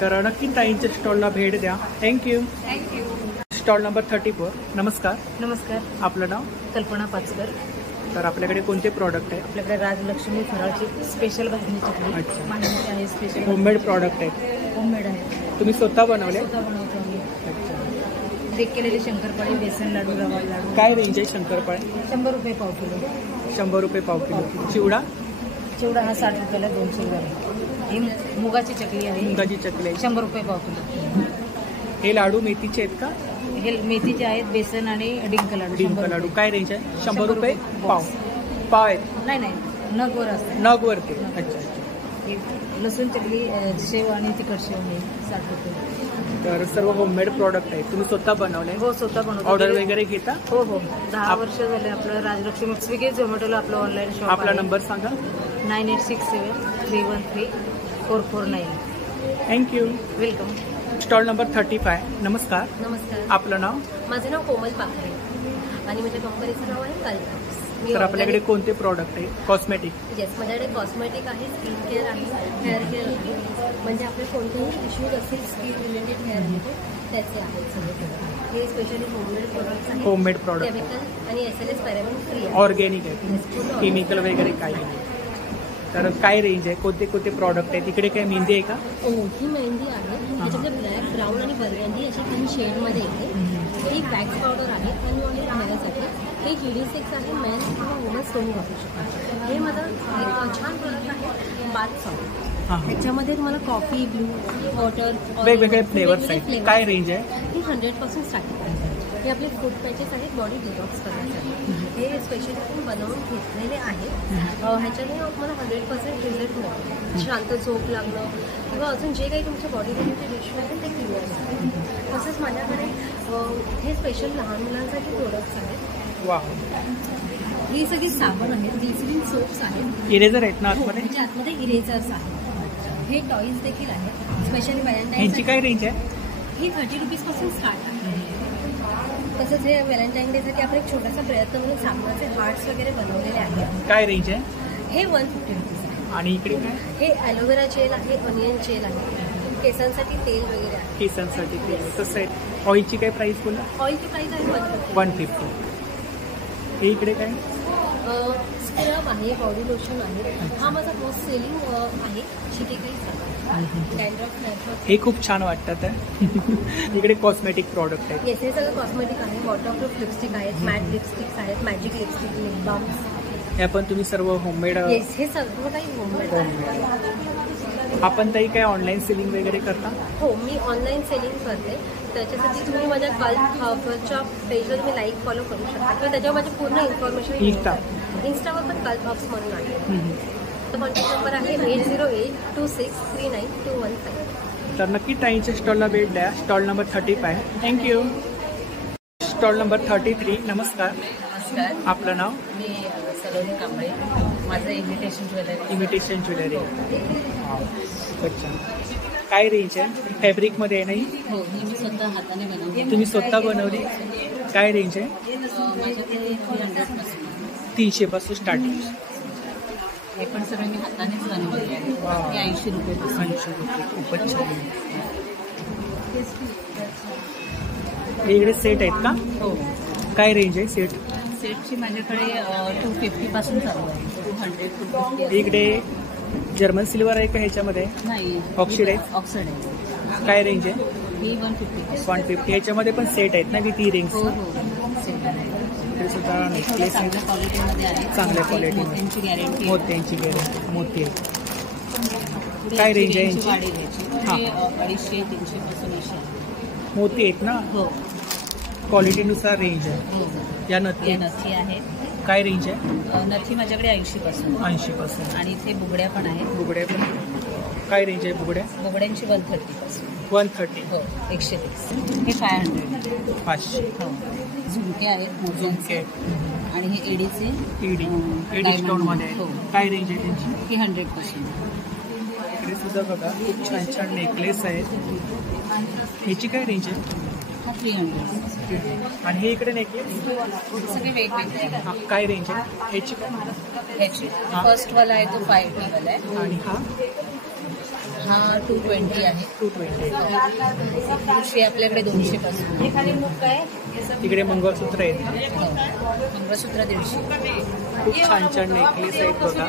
तर नक्की ताईंच्या स्टॉलला भेट द्या. थँक्यू. Stall number 34. नमस्कार. नमस्कार. आपलं नाव? कल्पना पाचकर. तर आपल्याकडे कोणते प्रॉडक्ट आहे? आपल्याकडे राजलक्ष्मी फराळची स्पेशल भाजणी चटणी आहे. स्पेशल होममेड प्रॉडक्ट आहेत. होममेड आहे. तुम्ही स्वतः बनवले? स्वतः बनवतो आम्ही. बेक केलेले शंकरपाळे, बेसन लाडू, रवा लाडू. काय रेंज आहे शंकरपाळे? 100 रुपये पाव किलो. 100 रुपये पाव किलो. चिवडा? चिवडा हा 60 रुपयाला 200 ग्रॅम. ही मुगाची चकली आहे. 100 रुपये पाव किलो. हे लाडू मेथीचे आहेत का? हे मेथीचे आहेत. बेसन आणि डिंक लाडू. काय रेंज आहे? 100 रुपये पाव आहेत? नाही, नगवर असतात. नगवरती. अच्छा. लसूण चकली, शेव आणि तिखट शेव हे 60 रुपये. तर सर्व होममेड प्रॉडक्ट आहे. तुम्ही स्वतः बनवले? हो, स्वतः बनवतो. ऑर्डर वगैरे घेता? हो. 10 वर्ष झाले आपलं राजलक्ष्मी स्विगी झोमॅटोला आपलं ऑनलाईन शॉप. आपला नंबर सांगा. 9867313449. थँक्यू. वेलकम. Stall number 35. नमस्कार. आपलं नाव? माझं नाव कोमल पाखरे आणि माझ्या कंपनीचं नाव आहे कल्पना. तर आपल्याकडे कोणते प्रॉडक्ट आहे? कॉस्मेटिक? येस, माझ्याकडे कॉस्मेटिक आहे, स्किन केअर आहे, हेअर केअर आहे. म्हणजे आपले कोणतेही इश्यूज असतील स्किन रिलेटेड, हेअर रिलेटेड त्याचे आहेत सगळे. हे स्पेशली होममेड प्रोडक्ट्स आहेत. होममेड प्रोडक्ट केमिकल आणि SLS पॅराबेन फ्री आहे. ऑर्गॅनिक आहे, केमिकल वगैरे काही नाही. तर काय रेंज आहे, कोणते कोणते प्रॉडक्ट आहेत? इकडे काय मेहंदी आहे का? ही मेहंदी आहे, त्याच्यामध्ये ब्लॅक, ब्राऊन आणि बर्गंडी अशी 3 शेडमध्ये येते. ही वॅक्स पावडर आहे आणि हेअरसाठी. हे GD6 आहे, मॅन किंवा वुमन स्टोन वापरू शकतो. हे माझं एक छान प्रोडक्ट आहे, बाथ सॉल्ट. त्याच्यामध्ये तुम्हाला कॉफी, ब्लू, वॉटर, वेगवेगळे फ्लेवर्स आहेत. काय रेंज आहे? ही 100% स्टार्टिंग आहे. हे आपले फूड पॅचेस आहेत बॉडी डिटॉक्स करण्यासाठी. हे स्पेशली आपण बनवून घेतलेले आहेत. ह्याच्याने तुम्हाला 100% रिझल्ट मिळतो. शांत झोप लागणं किंवा अजून जे काही तुमच्या बॉडी रिलेटेड इश्यू आहेत ते क्लिअर असतात. तसंच माझ्याकडे हे स्पेशल लहान मुलांसाठी प्रोडक्ट्स आहेत. वा, ही सगळी साबण आहेत, ग्लिसरीन सोप्स आहेत. इरेझर आहेत ना आतमध्ये? त्याच्या आतमध्ये इरेझर्स आहेत. हे टॉईज देखील आहेत स्पेशली व्हॅलेंटाईन. यांची काय रेंज आहे? ही 30 रुपीजपासून स्टार्ट आहे. तसंच हे व्हॅलेंटाईन डेसाठी आपण एक छोटासा प्रयत्न म्हणून साबणाचे हार्ट्स वगैरे बनवलेले आहेत. काय रेंज आहे? हे 150 रुपीज आहे. आणि इकडे काय? हे ॲलोवेरा जेल आहे, अनियन जेल आहे, केसांसाठी तेल वगैरे आहे. केसांसाठी तेल कसं आहे? ऑइलची काय प्राइस बोला? ऑइलची प्राइस आहे 150. हे इकडे काय? स्क्रब आहे, बॉडी लोशन आहे. हा माझा मोस्ट सेलिंग आहे, शिकेकाई डॅन्ड्रफ नॅचरल. हे खूप छान वाटतात. इकडे कॉस्मेटिक प्रॉडक्ट आहेत. येस, हे सगळं कॉस्मेटिक आहे. वॉटरप्रूफ लिपस्टिक आहेत, मॅट लिपस्टिक्स आहेत, मॅजिक लिपस्टिक, लिप बाम्स. हे पण तुम्ही सर्व होममेड? येस, हे सर्व काही होममेड. आपण ताई काय ऑनलाईन सेलिंग वगैरे करता? हो, मी ऑनलाईन सेलिंग करते. त्याच्यासाठी तुम्ही माझ्या कल्पच्या पेजवर तुम्ही लाईक फॉलो करू शकता किंवा त्याच्यावर माझी पूर्ण इन्फॉर्मेशन इंस्टावर पण कल्प हब्स म्हणून आहे. कॉन्टॅक्ट नंबर आहे 8082639215. तर नक्की ताईंच्या स्टॉलला भेट द्या. Stall number 35. Thank you. Stall number 33. नमस्कार. नमस्कार. आपलं नाव? मी सलोनी कांबळे. माझं इमिटेशन ज्वेलरी. अच्छा. काय रेंज आहे? फॅब्रिकमध्ये आहे नाही? हो, मी स्वतः हाताने बनवली. तुम्ही स्वतः बनवली? काय रेंज आहे? माझ्याकडे 300 पासून स्टार्टिंग. हे पण सगळं मी हातानेच बनवलेले आहे. 80 रुपये. 80 रुपये. खूपच छान. हे इकडे सेट आहेत का? हो. काय रेंज आहे सेट? सेटची माझ्याकडे 250 पासून चालू आहे. 200. इकडे जर्मन सिल्वर आहे का ह्याच्यामध्ये? नाही, ऑक्सिड आहे. ऑक्सिड आहे. काय रेंज आहे? ही 150. 150. ह्याच्यामध्ये पण सेट आहेत ना विथ इयरिंग्स? हो हो, सेट आहे. इकडे सुद्धा नेकलेस आहे. चांगल्या क्वालिटीमध्ये आहे. चांगल्या क्वालिटी. मोत्यांची गॅरंटी. मोत्यांची गॅरंटी. मोती आहे. काय रेंज आहे यांची? 250-300 पासून अशी आहे. मोती आहेत ना? हो. क्वालिटीनुसार रेंज आहे. हो. या नथी आहे. काय रेंज आहे? नथी माझ्याकडे 80 पासून. 80 पासून. आणि इथे बुगड्या पण आहेत. बुगड्या पण. काय रेंज आहे बुगड्या? बुगड्यांची 130 पासून. 130. हो, 130. हे 500. 500. हो. झुमके आहेत. झुमके. आणि हे एडीचे. एडी स्टोन मध्ये आहे. हो. काय रेंज आहे त्यांची? हे 100 पासून. इकडे सुद्धा बघा खूप छान छान नेकलेस आहेत. ह्याची काय रेंज आहे? 300. आणि हे इकडे नेकलेस सगळे वेगवेगळे. काय रेंज आहे ह्याची? ह्याची फर्स्ट वाला आहे तो 580 वाला आहे. आणि हा 220 आहे. 220. आपल्याकडे 200 पासून. इकडे मंगळसूत्र आहेत. मंगळसूत्र 150. खूप छान छान नेकलेस आहेत बघा.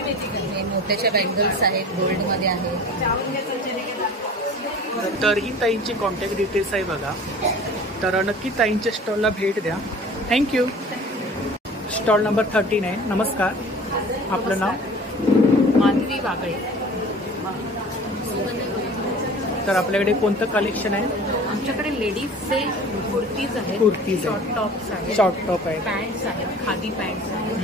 मोत्याच्या बँगल्स आहेत, गोल्डमध्ये आहे. तर ही ताईंची कॉन्टॅक्ट डिटेल्स आहे बघा. तर नक्की ताईंच्या स्टॉलला भेट द्या. थँक्यू. स्टॉल नंबर 13 आहे. नमस्कार. आपलं नाव? माधवी वागळे. तर आपल्याकडे कोणतं कलेक्शन आहे? आमच्याकडे लेडीजचे कुर्तीज आहेत. कुर्तीज शॉर्ट टॉप्स आहेत. शॉर्ट टॉप आहेत. पॅन्ट्स आहेत, खादी पॅन्ट्स आहेत.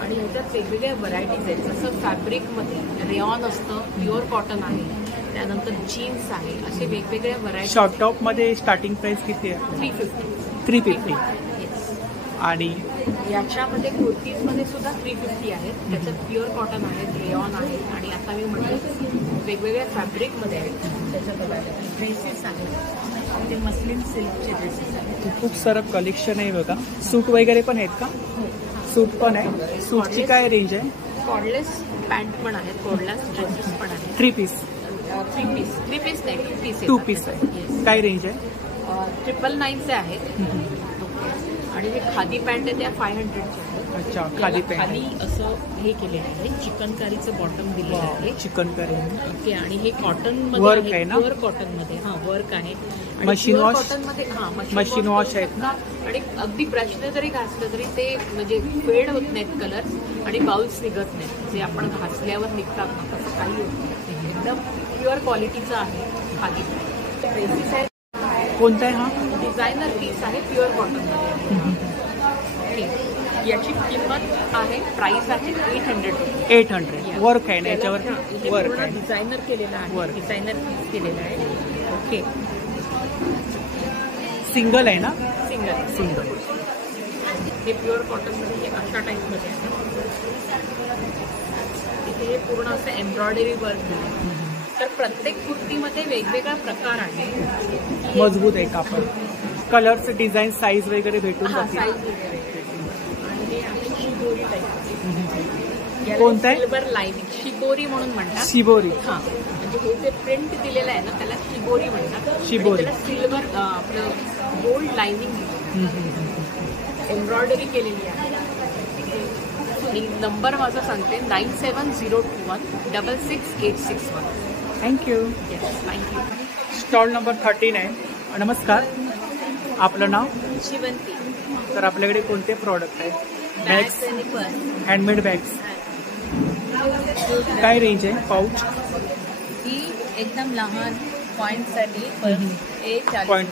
आणि ह्याच्यात वेगवेगळ्या व्हरायटीज आहेत. जसं फॅब्रिकमध्ये रेऑन असतं, प्युअर कॉटन आहे, त्यानंतर जीन्स आहे, असे वेगवेगळ्या व्हरायटी. शॉर्ट टॉपमध्ये स्टार्टिंग प्राइस किती आहे? 350. आणि याच्यामध्ये कुर्तीजमध्ये सुद्धा 350 आहेत. त्याच्यात प्युअर कॉटन आहेत, रेऑन आहे, आणि आता मी म्हटलं वेगवेगळ्या फॅब्रिकमध्ये आहेत. त्याच्यात ड्रेसेस आहेत, ते मस्लिन सिल्कचे ड्रेसेस आहेत. खूप सारं कलेक्शन आहे बघा. सूट वगैरे पण आहेत का? सूट पण आहे. सूटची काय रेंज आहे? कॉर्डलेस पॅन्ट पण आहेत, कॉर्डलेस ड्रेसेस पण आहेत. 3 पीस? 3 पीस नाही, 2 पीस. 2 पीस आहे. काय रेंज आहे? 999चे आहेत आणि हे खादी पॅन्ट आहे त्या 500चे आहेत. अच्छा, खादी पॅन्ट खाली असं हे केलेलं आहे, चिकनकारीचं बॉटम दिलेलं आहे. चिकनकारी ओके. आणि हे कॉटन वर्क मध्ये आहे ना? प्युअर कॉटन मध्ये वर्क आहे. मशीन वॉश कॉटन मध्ये मशीन वॉश आहेत ना? आणि अगदी ब्रशने जरी घासलं तरी ते म्हणजे फेड होत नाहीत कलर आणि बाउल्स निघत नाहीत. जे आपण घासल्यावर निघतात ना तसं काही होत नाही. एकदम प्युअर क्वालिटीचं आहे खादी. ड्रेसेस आहेत. कोणता आहे हा? डिझायनर पीस आहे, प्युअर कॉटन मध्ये. याची किंमत आहे, प्राइस आहे 800. वर्क आहे ना याच्यावर? वर्क आहे, डिझायनर केलेलं आहे, डिझायनर पीस केलेलं आहे. ओके. सिंगल आहे ना? सिंगल. हे प्युअर कॉटन मध्ये हे अशा टाईप मध्ये आहे. इथे पूर्ण असं एम्ब्रॉयडरी वर्क आहे. तर प्रत्येक कुर्तीमध्ये वेगवेगळा प्रकार आहे. मजबूत आहे कापड. कलर्स, डिझाईन, साईज वगैरे भेटून जातील. साईज वगैरे. आणि हे आहे शिबोरी टाईप. कोणतं आहे? सिल्वर लाईनिंग, शिबोरी म्हणून म्हणतात. शिबोरी. हा, म्हणजे हे जे प्रिंट दिलेलं आहे ना त्याला शिबोरी म्हणतात. शिबोरी. त्याला सिल्वर आपलं गोल्ड लाईनिंग एम्ब्रॉयडरी केलेली आहे. नंबर माझा सांगते 9702166861. थँक्यू. थँक्यू. स्टॉल नंबर 13 आहे. नमस्कार, आपलं नाव? शिवंती. तर आपल्याकडे कोणते प्रॉडक्ट आहेत? बॅग्स आणि पर्स. Handmade bags. काय रेंज आहे? पाऊच ही एकदम लहान पॉईंटसाठी पर्स पॉईंट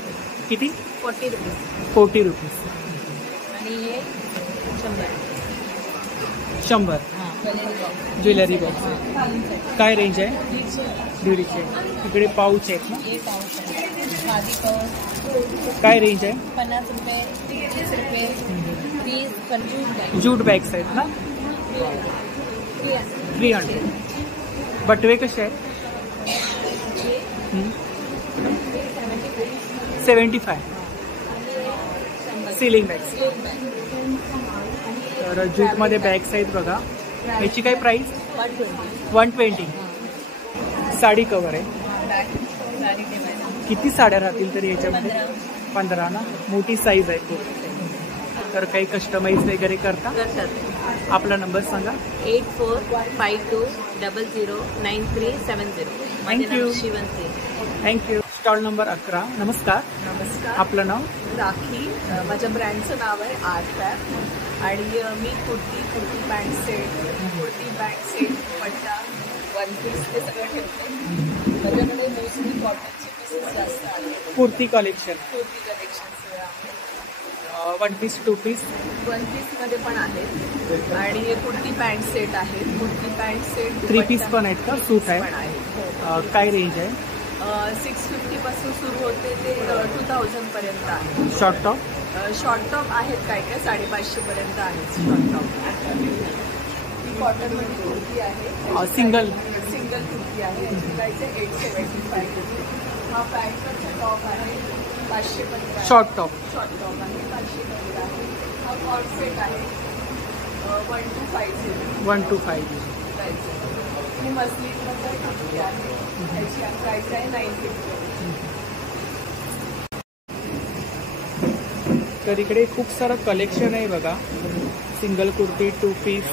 किती? 40 रुपीज. 40 रुपीज. आणि हे 100. Jewellery box. काय रेंज आहे? 150. इकडे पाऊच आहेत ना? हे पाऊच आहे. खादी पर्स. काय रेंज आहे? 50 रुपये, 30 रुपये, 20, 25. जूट बॅग्स आहेत ना? 300. बटवे कसे आहेत? 75. Ceiling bags. तर जूटमध्ये बॅग्स आहेत बघा. याची काय प्राइस? 120. साडी कवर आहे. किती साड्या राहतील तरी याच्यामध्ये? 15 ना? मोठी साईज आहे खूप. तर काही कस्टमाइज वगैरे करता? आपला नंबर सांगा. 8452009370. Thank you. Shivanti. Thank you. Stall number 11. नमस्कार. नमस्कार. आपलं नाव? राखी. माझ्या ब्रँडचं नाव आहे आर्ट फॅब. आणि मी kurti pant set, kurti pant set, dupatta, one piece हे सगळं ठेवते. माझ्याकडे मोस्टली कॉटनचे पीसेस जास्त आहेत. कुर्ती कलेक्शन. कुर्ती कलेक्शन सगळं आहे. One piece, two piece. One पीसमध्ये पण आहेत आणि कुर्ती पॅन्ट सेट आहेत. कुर्ती पॅन्ट सेट, 3 पीस पण आहेत का? सूट आहे. काय रेंज आहे? 650 पासून सुरू होते ते 2000 पर्यंत आहे. Short top? शॉर्ट टॉप आहेत काय 550 पर्यंत आहेत शॉर्ट टॉप. ही कॉटनमध्ये कुर्ती आहे. सिंगल कुर्ती आहे. प्राइस आहे 875. हा पॅन्टचा टॉप आहे 515. शॉर्ट टॉप आहे 515 आहे. हा कॉट सेट आहे 1250. 1250. प्राइस आहे. ही मस्लिनमध्ये कुर्ती आहे. त्याची प्राइस आहे 950. तर इकडे खूप सारं कलेक्शन आहे बघा. सिंगल कुर्ती, 2 पीस,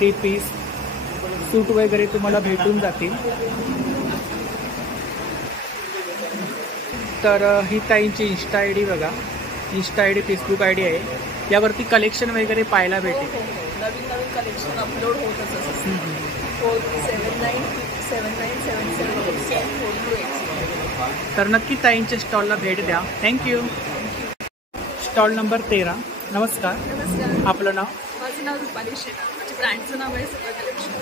3 पीस, सूट वगैरे तुम्हाला भेटून जातील. तर ही ताईंची इन्स्टा आय डी बघा. Insta I D, Facebook I D आहे. यावरती कलेक्शन वगैरे पाहायला भेटेल. नवीन कलेक्शन अपलोड होतच असतं. 4979774748. तर नक्की ताईंच्या स्टॉलला भेट द्या. थँक्यू. Stall number 13. नमस्कार. आपलं नाव? माझं नाव रुपाली शेखर. माझ्या ब्रँडचं नाव आहे सगळं कलेक्शन.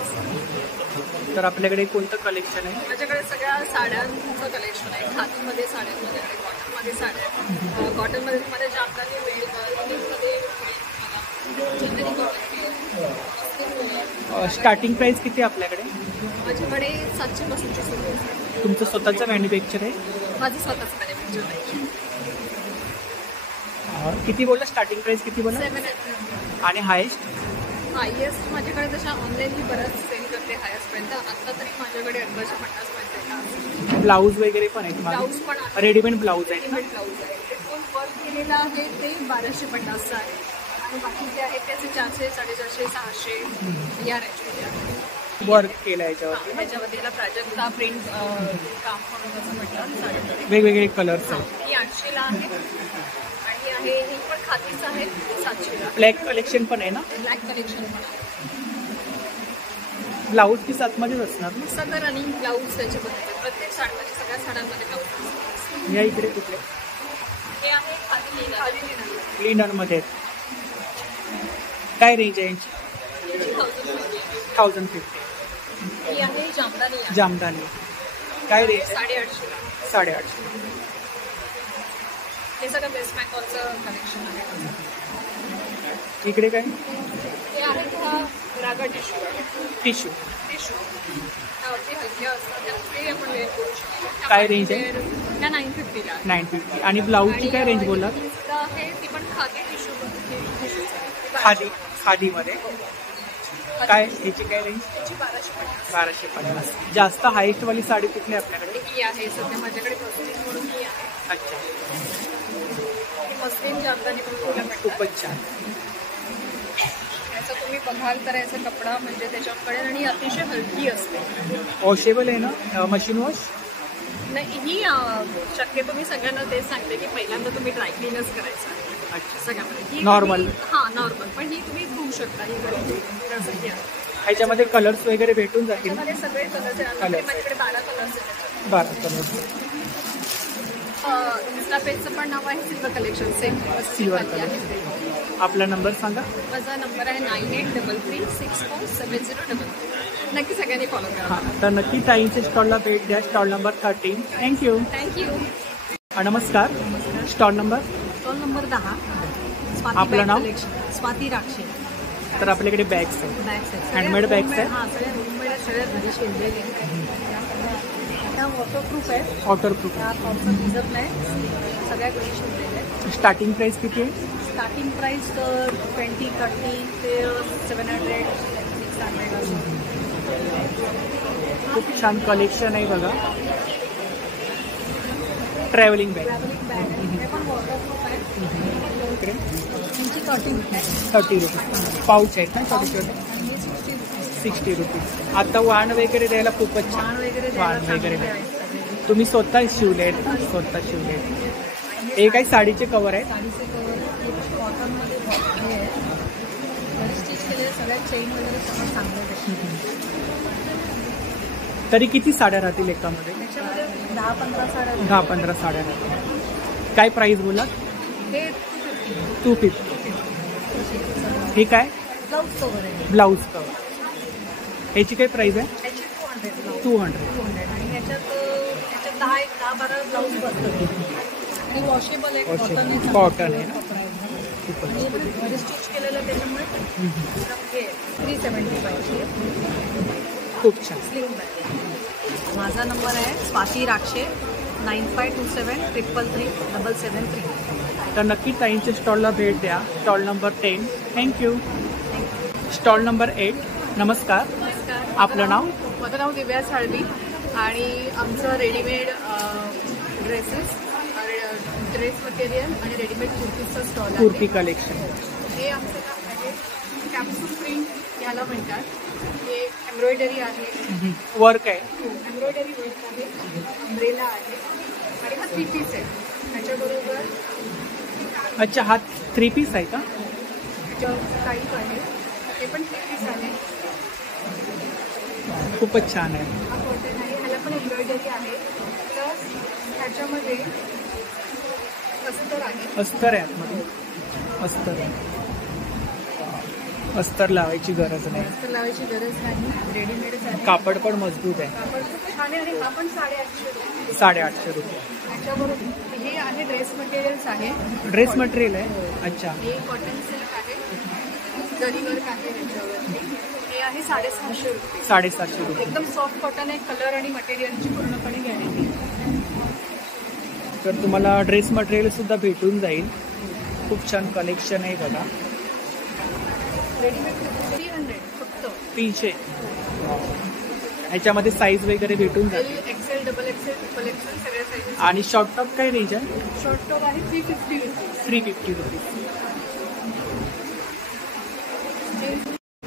तर आपल्याकडे कोणतं कलेक्शन आहे? माझ्याकडे सगळ्या साड्यांचं कलेक्शन आहे. खादीमध्ये साड्यांमध्ये आहे, कॉटनमध्ये साड्या आहेत. कॉटनमध्ये तुम्हाला जामदानी मिळेल, सिल्कमध्ये चंदेरी कॉटन मिळेल. स्टार्टिंग प्राइस किती आहे आपल्याकडे? माझ्याकडे 700 पासूनची सुरू आहे. तुमचं स्वतःचं मॅन्युफॅक्चर आहे? माझं स्वतःच मॅन्युफॅक्चर आहे. किती बोलला? स्टार्टिंग प्राइस किती बोलला? 700. आणि हायेस्ट? हायेस्ट माझ्याकडे तशा ऑनलाईन मी बरंच सेल करते. ते हायस्ट पर्यंत. आता तरी माझ्याकडे 80-50 पर्यंत. ब्लाऊज वगैरे पण आहेत ब्लाऊज पण आहे. रेडीमेड ब्लाऊज आहेत ना? रेडीमेड ब्लाऊज आहे. ते फुल वर्क केलेलं आहे ते 1250चं आहे आणि बाकी जे आहे त्याचे 400, 450, 600 या रेंजमध्ये आहे. वर्क केलं याच्यावर. ह्याच्यामध्ये याला प्राजक्ता प्रिंट काम म्हणून असं म्हणतात साडीमध्ये. वेगवेगळे कलर्स आहेत. ही 800ला आहे आणि आहे ही पण खातीच आहे 700ला. ब्लॅक कलेक्शन पण आहे ना? ब्लॅक कलेक्शन पण आहे. ब्लाऊज की सातमध्येच असणार ना? सगळं रनिंग ब्लाऊज त्याच्यामध्ये प्रत्येक साडीमध्ये सगळ्या साड्यांमध्ये ब्लाऊज. या इकडे कुठले? हे आहे खाली लिनन मध्ये. काय रेंज आहे यांची? 1050. ही आहे जामदानी. जामदानी काय रेंज? 850. 850. हे सगळं बेस्ट मॅकॉलचं कलेक्शन आहे. इकडे काय? हे आहे रागा टिश्यू. टिश्यू त्यावरती हलक्या असतात ते आपण वेअर करू शकतो. काय रेंज आहे? त्या 950ला. 950. आणि ब्लाऊजची काय रेंज बोललात? आहे ती पण खादी टिश्यू. खादीमध्ये काय याची काय रेंज? 1250. जास्त हायेस्ट वाली साडी कुठली आपल्याकडे? ही आहे सध्या माझ्याकडे मस्लिन म्हणून ही आहे. अच्छा. ही मस्लिन जामदानी पण खूपच छान. याचा तुम्ही बघाल तर याचा कपडा म्हणजे त्याच्याकडे आणि अतिशय हलकी असते. वॉशेबल आहे ना? मशीन वॉश नाही. ही शक्यतो मी सगळ्यांना तेच सांगते की पहिल्यांदा तुम्ही ड्रायक्लीनच करायचं. अच्छा. सगळ्यामध्ये नॉर्मल. हां नॉर्मल. पण ही तुम्ही धुवू शकता. ही घरी ह्याच्यामध्ये कलर्स वगैरे भेटून जातील? सगळे कलर्स आहेत. माझ्याकडे 12 कलर्स आहेत. 12 कलर्स. इन्स्टा पेजचं पण नाव आहे silver collection. Same silver collection. आपला नंबर सांगा. माझा नंबर आहे 9833647033. नक्की सगळ्यांनी फॉलो करा. हां तर नक्की ताईंच्या स्टॉलला भेट द्या. Stall number 13. थँक्यू. नमस्कार. Stall number? Stall number 10. आपलं नाव? स्वाती राक्षे. तर आपल्याकडे बॅग्स आहेत. हँडमेड बॅग्स आहेत. हां सगळ्या होममेड आहेत. सगळ्या घरी शिवलेले आहेत. त्या वॉटरप्रूफ आहे. वॉटरप्रूफ. पावसात भिजत नाही. सगळ्या घरी शिवलेले आहेत. स्टार्टिंग प्राइस किती आहे? स्टार्टिंग प्राइस 20, 30 ते 700, 600. खूप छान कलेक्शन आहे बघा. Travelling bag. हे पण वॉटरप्रूफ आहे. इकडे 30 रुपीज. पाऊच आहेत ना छोटे छोटे? 60 रुपीज. आता वाण वगैरे द्यायला खूपच छान. वाण वगैरे तुम्ही स्वतः शिवले? स्वतः शिवले. हे काही साडीचे कवर आहेत? साडीचे कवर कॉटनमध्ये हे आहे. स्टिच केलेले सगळ्या चेन वगैरे सगळं चांगलं. तरी किती साड्या राहतील एकामध्ये? त्याच्यामध्ये 10-15 साड्या. 10-15 साड्या राहतील. काय प्राइस बोलात? हे 250. हे काय? ब्लाऊज कवर आहे. Blouse cover. ह्याची काय प्राइस आहे? त्याची 200. आणि ह्याच्यात 10-12 ब्लाऊज बसतात. आणि वॉशेबल आहे. कॉटन आहे ना? घरी स्टिच केलेलं त्याच्यामुळे हे 375. खूप छान. Sling bag. माझा नंबर आहे स्वाती राक्षे. 9527333773. तर नक्की ताईंच्या स्टॉलला भेट द्या. Stall number 10. Thank you. Stall number 8. नमस्कार. आपलं नाव? माझं नाव दिव्या साळवी आणि आमचं रेडीमेड ड्रेस मटेरियल आणि रेडीमेड कुर्तीचं स्टॉल आहे. कुर्ती कलेक्शन. हे आमचं काम आहे कॅप्सूल प्रिंट याला म्हणतात. हे एम्ब्रॉयडरी आहे. वर्क आहे. एम्ब्रॉयडरी वर्क आहे. अम्ब्रेला आहे आणि हा 3 पीस आहे. त्याच्याबरोबर अच्छा हा 3 पीस आहे का? टाईप आहे ते पण 3 पीस आहे. खूपच छान आहे. हा कॉटन आहे. ह्याला पण एम्ब्रॉयडरी आहे. प्लस ह्याच्यामध्ये अस्तर आहे. अस्तर आहे आतमध्ये. अस्तर आहे. अस्तर लावायची गरज नाही. अस्तर लावायची गरज नाही. रेडीमेडच आहे. कापड पण मजबूत आहे. कापड खूप छान आहे आणि हा पण 850 रुपये. 850 रुपये. त्याच्याबरोबर हे आहे ड्रेस मटेरियल्स आहे. ड्रेस मटेरियल आहे. अच्छा. हे कॉटन सिल्क आहे. जरी वर्क आहे त्याच्यावरती. हे आहे 650 रुपये. 750 रुपये. एकदम सॉफ्ट कॉटन आहे. कलर आणि मटेरियलची पूर्णपणे गॅरंटी. तर तुम्हाला ड्रेस मटेरियल सुद्धा भेटून जाईल. खूप छान कलेक्शन आहे बघा. रेडीमेड 300 फक्त फक्त 300. ह्याच्यामध्ये साईज वगैरे भेटून जाते. XL, double XL, triple XL सगळ्या साईज. आणि शॉर्ट टॉप काय रेंज आहे? शॉर्ट टॉप आहे 350 रुपीज. 350 रुपीज.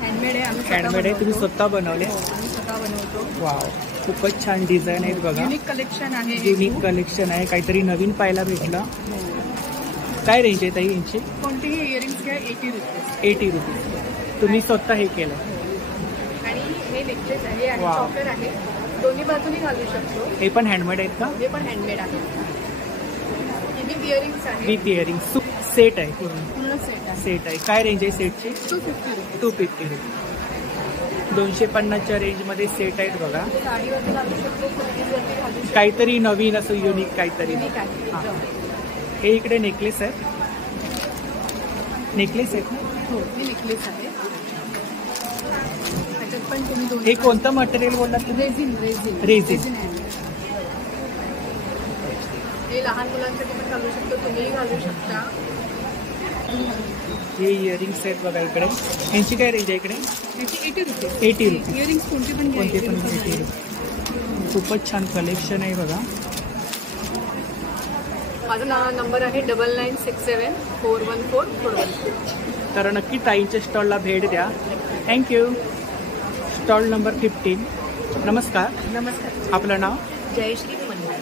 हँडमेड आहे. हँडमेड आहे, तुम्ही स्वतः बनवले? स्वतः बनवतो. वाव, खूपच छान डिझाईन आहेत बघा. युनिक कलेक्शन आहे. युनिक कलेक्शन आहे, काहीतरी नवीन पाहायला भेटलं. काय रेंज आहे ताई यांची? कोणतेही इयरिंग्स घ्या 80 रुपीज. 80 रुपीज. तुम्ही स्वतः हे केलं? आणि हे नेकलेस आहे आणि वाव. चॉकर आहे, दोन्ही बाजूनी घालू शकतो. हे पण हँडमेड आहेत का? हे पण हँडमेड आहे. विथ इयरिंग्स आहे. विथ इयरिंग्स सेट आहे पूर्ण? पूर्ण सेट आहे. सेट आहे. काय रेंज आहे सेटची? 250 रुपीज. 250 रुपीज. 250च्या रेंजमध्ये सेट आहेत बघा. साडीवरती घालू शकतो, कुर्तीवरती घालू शकतो. काहीतरी नवीन असं युनिक काहीतरी. युनिक आहे. हां. हे इकडे नेकलेस आहे. नेकलेस आहेत ना? हो, हे नेकलेस आहे. त्याच्यात पण तुम्ही दोन. हे कोणतं मटेरियल बोललात तुम्ही? रेझिन. रेझिन. रेझिन आहे. हे लहान मुलांसाठी पण घालू शकतो, तुम्हीही घालू शकता. हे इयरिंग्स आहेत बघा इकडे. यांची काय रेंज आहे इकडे? 80 रुपीज. 80 रुपीज. इयरिंग्स कोणते पण घ्या. 80 रुपीज. खूपच छान कलेक्शन आहे बघा. माझा नंबर आहे 9967 414 414. तर नक्की ताईंच्या स्टॉलला भेट द्या. थँक्यू. Stall number 15. नमस्कार. नमस्कार. आपलं नाव? जयश्री मंडळ.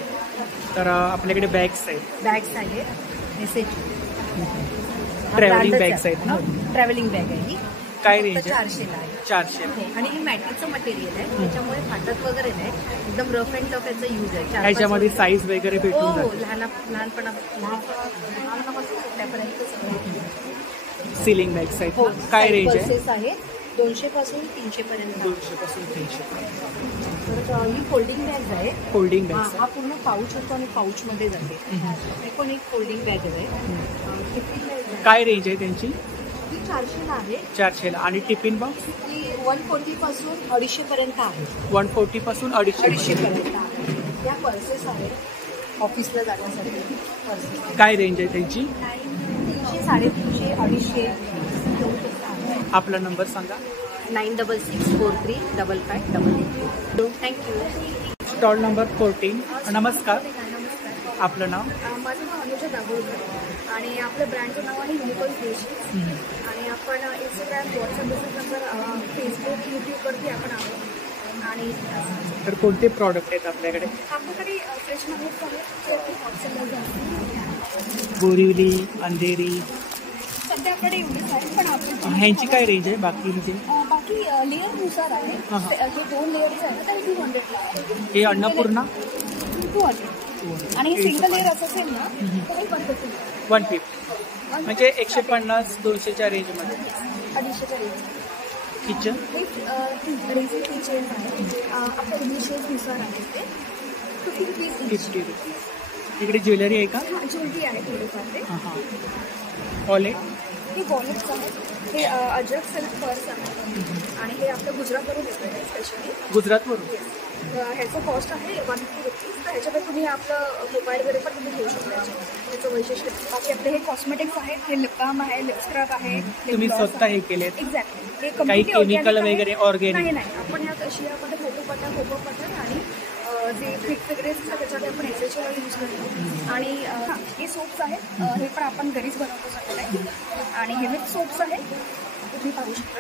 तर आपल्याकडे बॅग्स आहेत. बॅग्स आहेत. ट्रॅव्हलिंग बॅग्स आहेत ना? ट्रॅव्हलिंग बॅग आहे ही. काय रेंज? 400 आहे. 400. आणि हे मॅट्रिकचं मटेरियल आहे, त्याच्यामुळे फाटत वगैरे नाही. एकदम रफ अँड टफ याचा यूज आहे. ह्याच्यामध्ये साईज वगैरे हो भेटून हो, जाते. लहानपणापासून मोठ्यापर्यंत. सिलिंग बॅग्स आहेत. काय रेंज आहे? पर्सेस आहे 200 पासून 300 पर्यंत. 200 पासून 300. तर ही फोल्डिंग बॅग आहे. Folding bag. हा पूर्ण पाऊच होतो आणि पाऊच मध्ये जाते. हे पण एक फोल्डिंग बॅग आहे. काय रेंज आहे त्यांची? ही 400 आहे. 400. आणि टिफिन बॉक्स? ही 140 पासून 250 पर्यंत आहे. 140 पासून 250 पर्यंत आहे. या पर्सेस आहेत ऑफिसला जाण्यासाठी. पर्सेस काय रेंज आहे त्यांची? 300, 350, 250. आपला नंबर सांगा. 9664355588. थँक्यू. Stall number 14. नमस्कार. आपलं नाव? माझं नाव अनुजा दाभोळकर आणि आपल्या ब्रँडचं नाव आहे युनिकॉर्न क्रिएशन्स. आणि आपण इंस्टाग्राम, व्हॉट्सअप नंबर, फेसबुक, यूट्यूबवरती आपण आहोत. आणि तर कोणते प्रॉडक्ट आहेत आपल्याकडे? आपल्याकडे फ्रेश मॅग्नेट्स आहेत. बोरिवली, अंधेरी. सध्या आपल्याकडे एवढेच आहेत, पण आपण ह्यांची काय रेंज आहे बाकीचे? बाकी लेअरनुसार आहे. हे 2 लेअर्स आहेत तर 200 आहे. हे अन्नपूर्णा 200. आणि हे सिंगल लेअर असं असेल ना तर 150. म्हणजे 150-200च्या रेंजमध्ये. 250च्या रेंज. किचन हे रेझिन किचन आहे. आपल्या डिशेसनुसार आहे ते 50 रुपीज. इकडे ज्वेलरी आहे का? ज्वेलरी आहे थोडीफार ते. वॉलेट? हे वॉलेट्स आहेत. हे अजरक सिल्क पर्स आहे आणि हे आपलं गुजरातवरून येतं आहे स्पेशली. गुजरातवरून? ह्याचं कॉस्ट आहे 150 रुपीज. तर ह्याच्यामध्ये तुम्ही आपलं मोबाईल वगैरे पण तुम्ही घेऊ शकता. त्याचं वैशिष्ट्य बाकी आपले हे कॉस्मेटिक्स आहेत. हे लिप बाम आहे, लिप स्क्रब आहे. तुम्ही स्वतः हे केले? एक्झॅक्टली. हे काही केमिकल वगैरे ऑर्गॅनिक? नाही. आपण ह्यात अशियामध्ये कोकोपटर आणि जे फिक्स वगैरे असतं त्याच्यामध्ये आपण एसएचओ यूज करतो. आणि हे सोप्स आहेत. हे पण आपण घरीच बनवतो सगळे. आणि हे विथ सोप्स आहेत, तुम्ही पाहू शकता.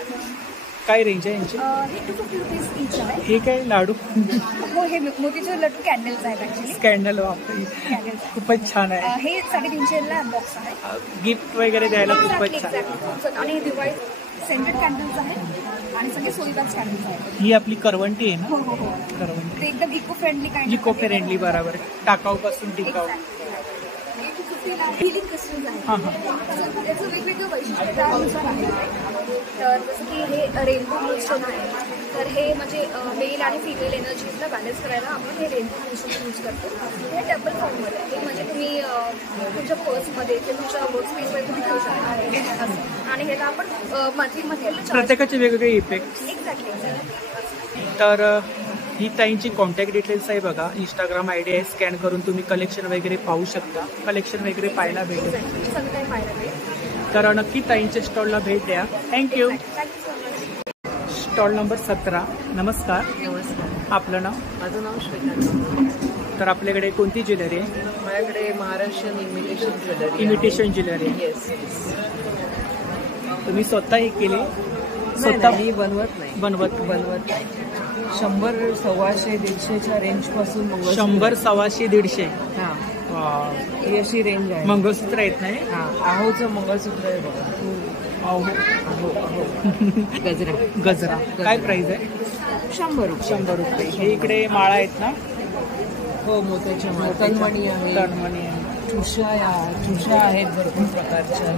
काय रेंज आहे यांची? हे 250 रुपीज ईच आहे. हे काय लाडू? हो, हे मोतीचूर लड्डू कॅन्डल्स आहेत ऍक्च्युली. कॅन्डल वापरली. खूपच छान आहे. हे 350ला बॉक्स आहे. गिफ्ट वगैरे द्यायला खूपच छान. आणि दिवाळी सेंटेड कॅन्डल्स आहेत आणि सगळे सोलगाच कॅन्डल्स आहेत. ही आपली करवंटी आहे ना? हो. करवंटी. ते एकदम इको फ्रेंडली काय? इको फ्रेंडली, बरोबर. टाकाऊ पासून टिकाऊ. हिलिंग क्रिस्टल्स आहेत. त्याचं वेगवेगळं वैशिष्ट्य त्यानुसार आहे. तर जसं की हे रेनबो मूलस्टोन आहे. तर हे म्हणजे मेल आणि फिमेल एनर्जीजला बॅलन्स करायला आपण हे रेनबो मूलस्टोन यूज करतो. हे टेबल फॉर्ममध्ये हे म्हणजे तुम्ही तुमच्या पर्समध्ये किंवा तुमच्या वर्क स्पेसमध्ये तुम्ही ठेवू शकता. आणि ह्याला आपण मंथलीमध्ये प्रत्येकाचे वेगवेगळे इफेक्ट. एक्झॅक्टली. तर ही ताईंची कॉन्टॅक्ट डिटेल्स आहे बघा. इंस्टाग्राम ID आहे. स्कॅन करून तुम्ही कलेक्शन वगैरे पाहू शकता. कलेक्शन वगैरे पाहायला भेटेल. सगळं पाहायला भेटेल. तर नक्की ताईंच्या स्टॉलला भेट द्या. थँक्यू. Stall number 17. नमस्कार. नमस्कार. आपलं नाव? माझं नाव श्वेता. तर आपल्याकडे कोणती ज्वेलरी आहे? माझ्याकडे महाराष्ट्रीयन इमिटेशन ज्वेलरी. येस. तुम्ही स्वतः हे केले? स्वतः मी बनवत नाही. बनवत नाही. 100, 125, 150च्या रेंज पासून 100, 125, 150. हा. ही अशी रेंज आहे. मंगळसूत्र आहेत नाही? हा. आहोचं मंगळसूत्र आहे बघा. गजरा काय प्राइस आहे? 100 रुपये. 100 रुपये. हे इकडे माळा आहेत ना? हो, मोत्याच्या माळा. तनमणी आहे. ठुशा आहेत भरपूर प्रकारच्या.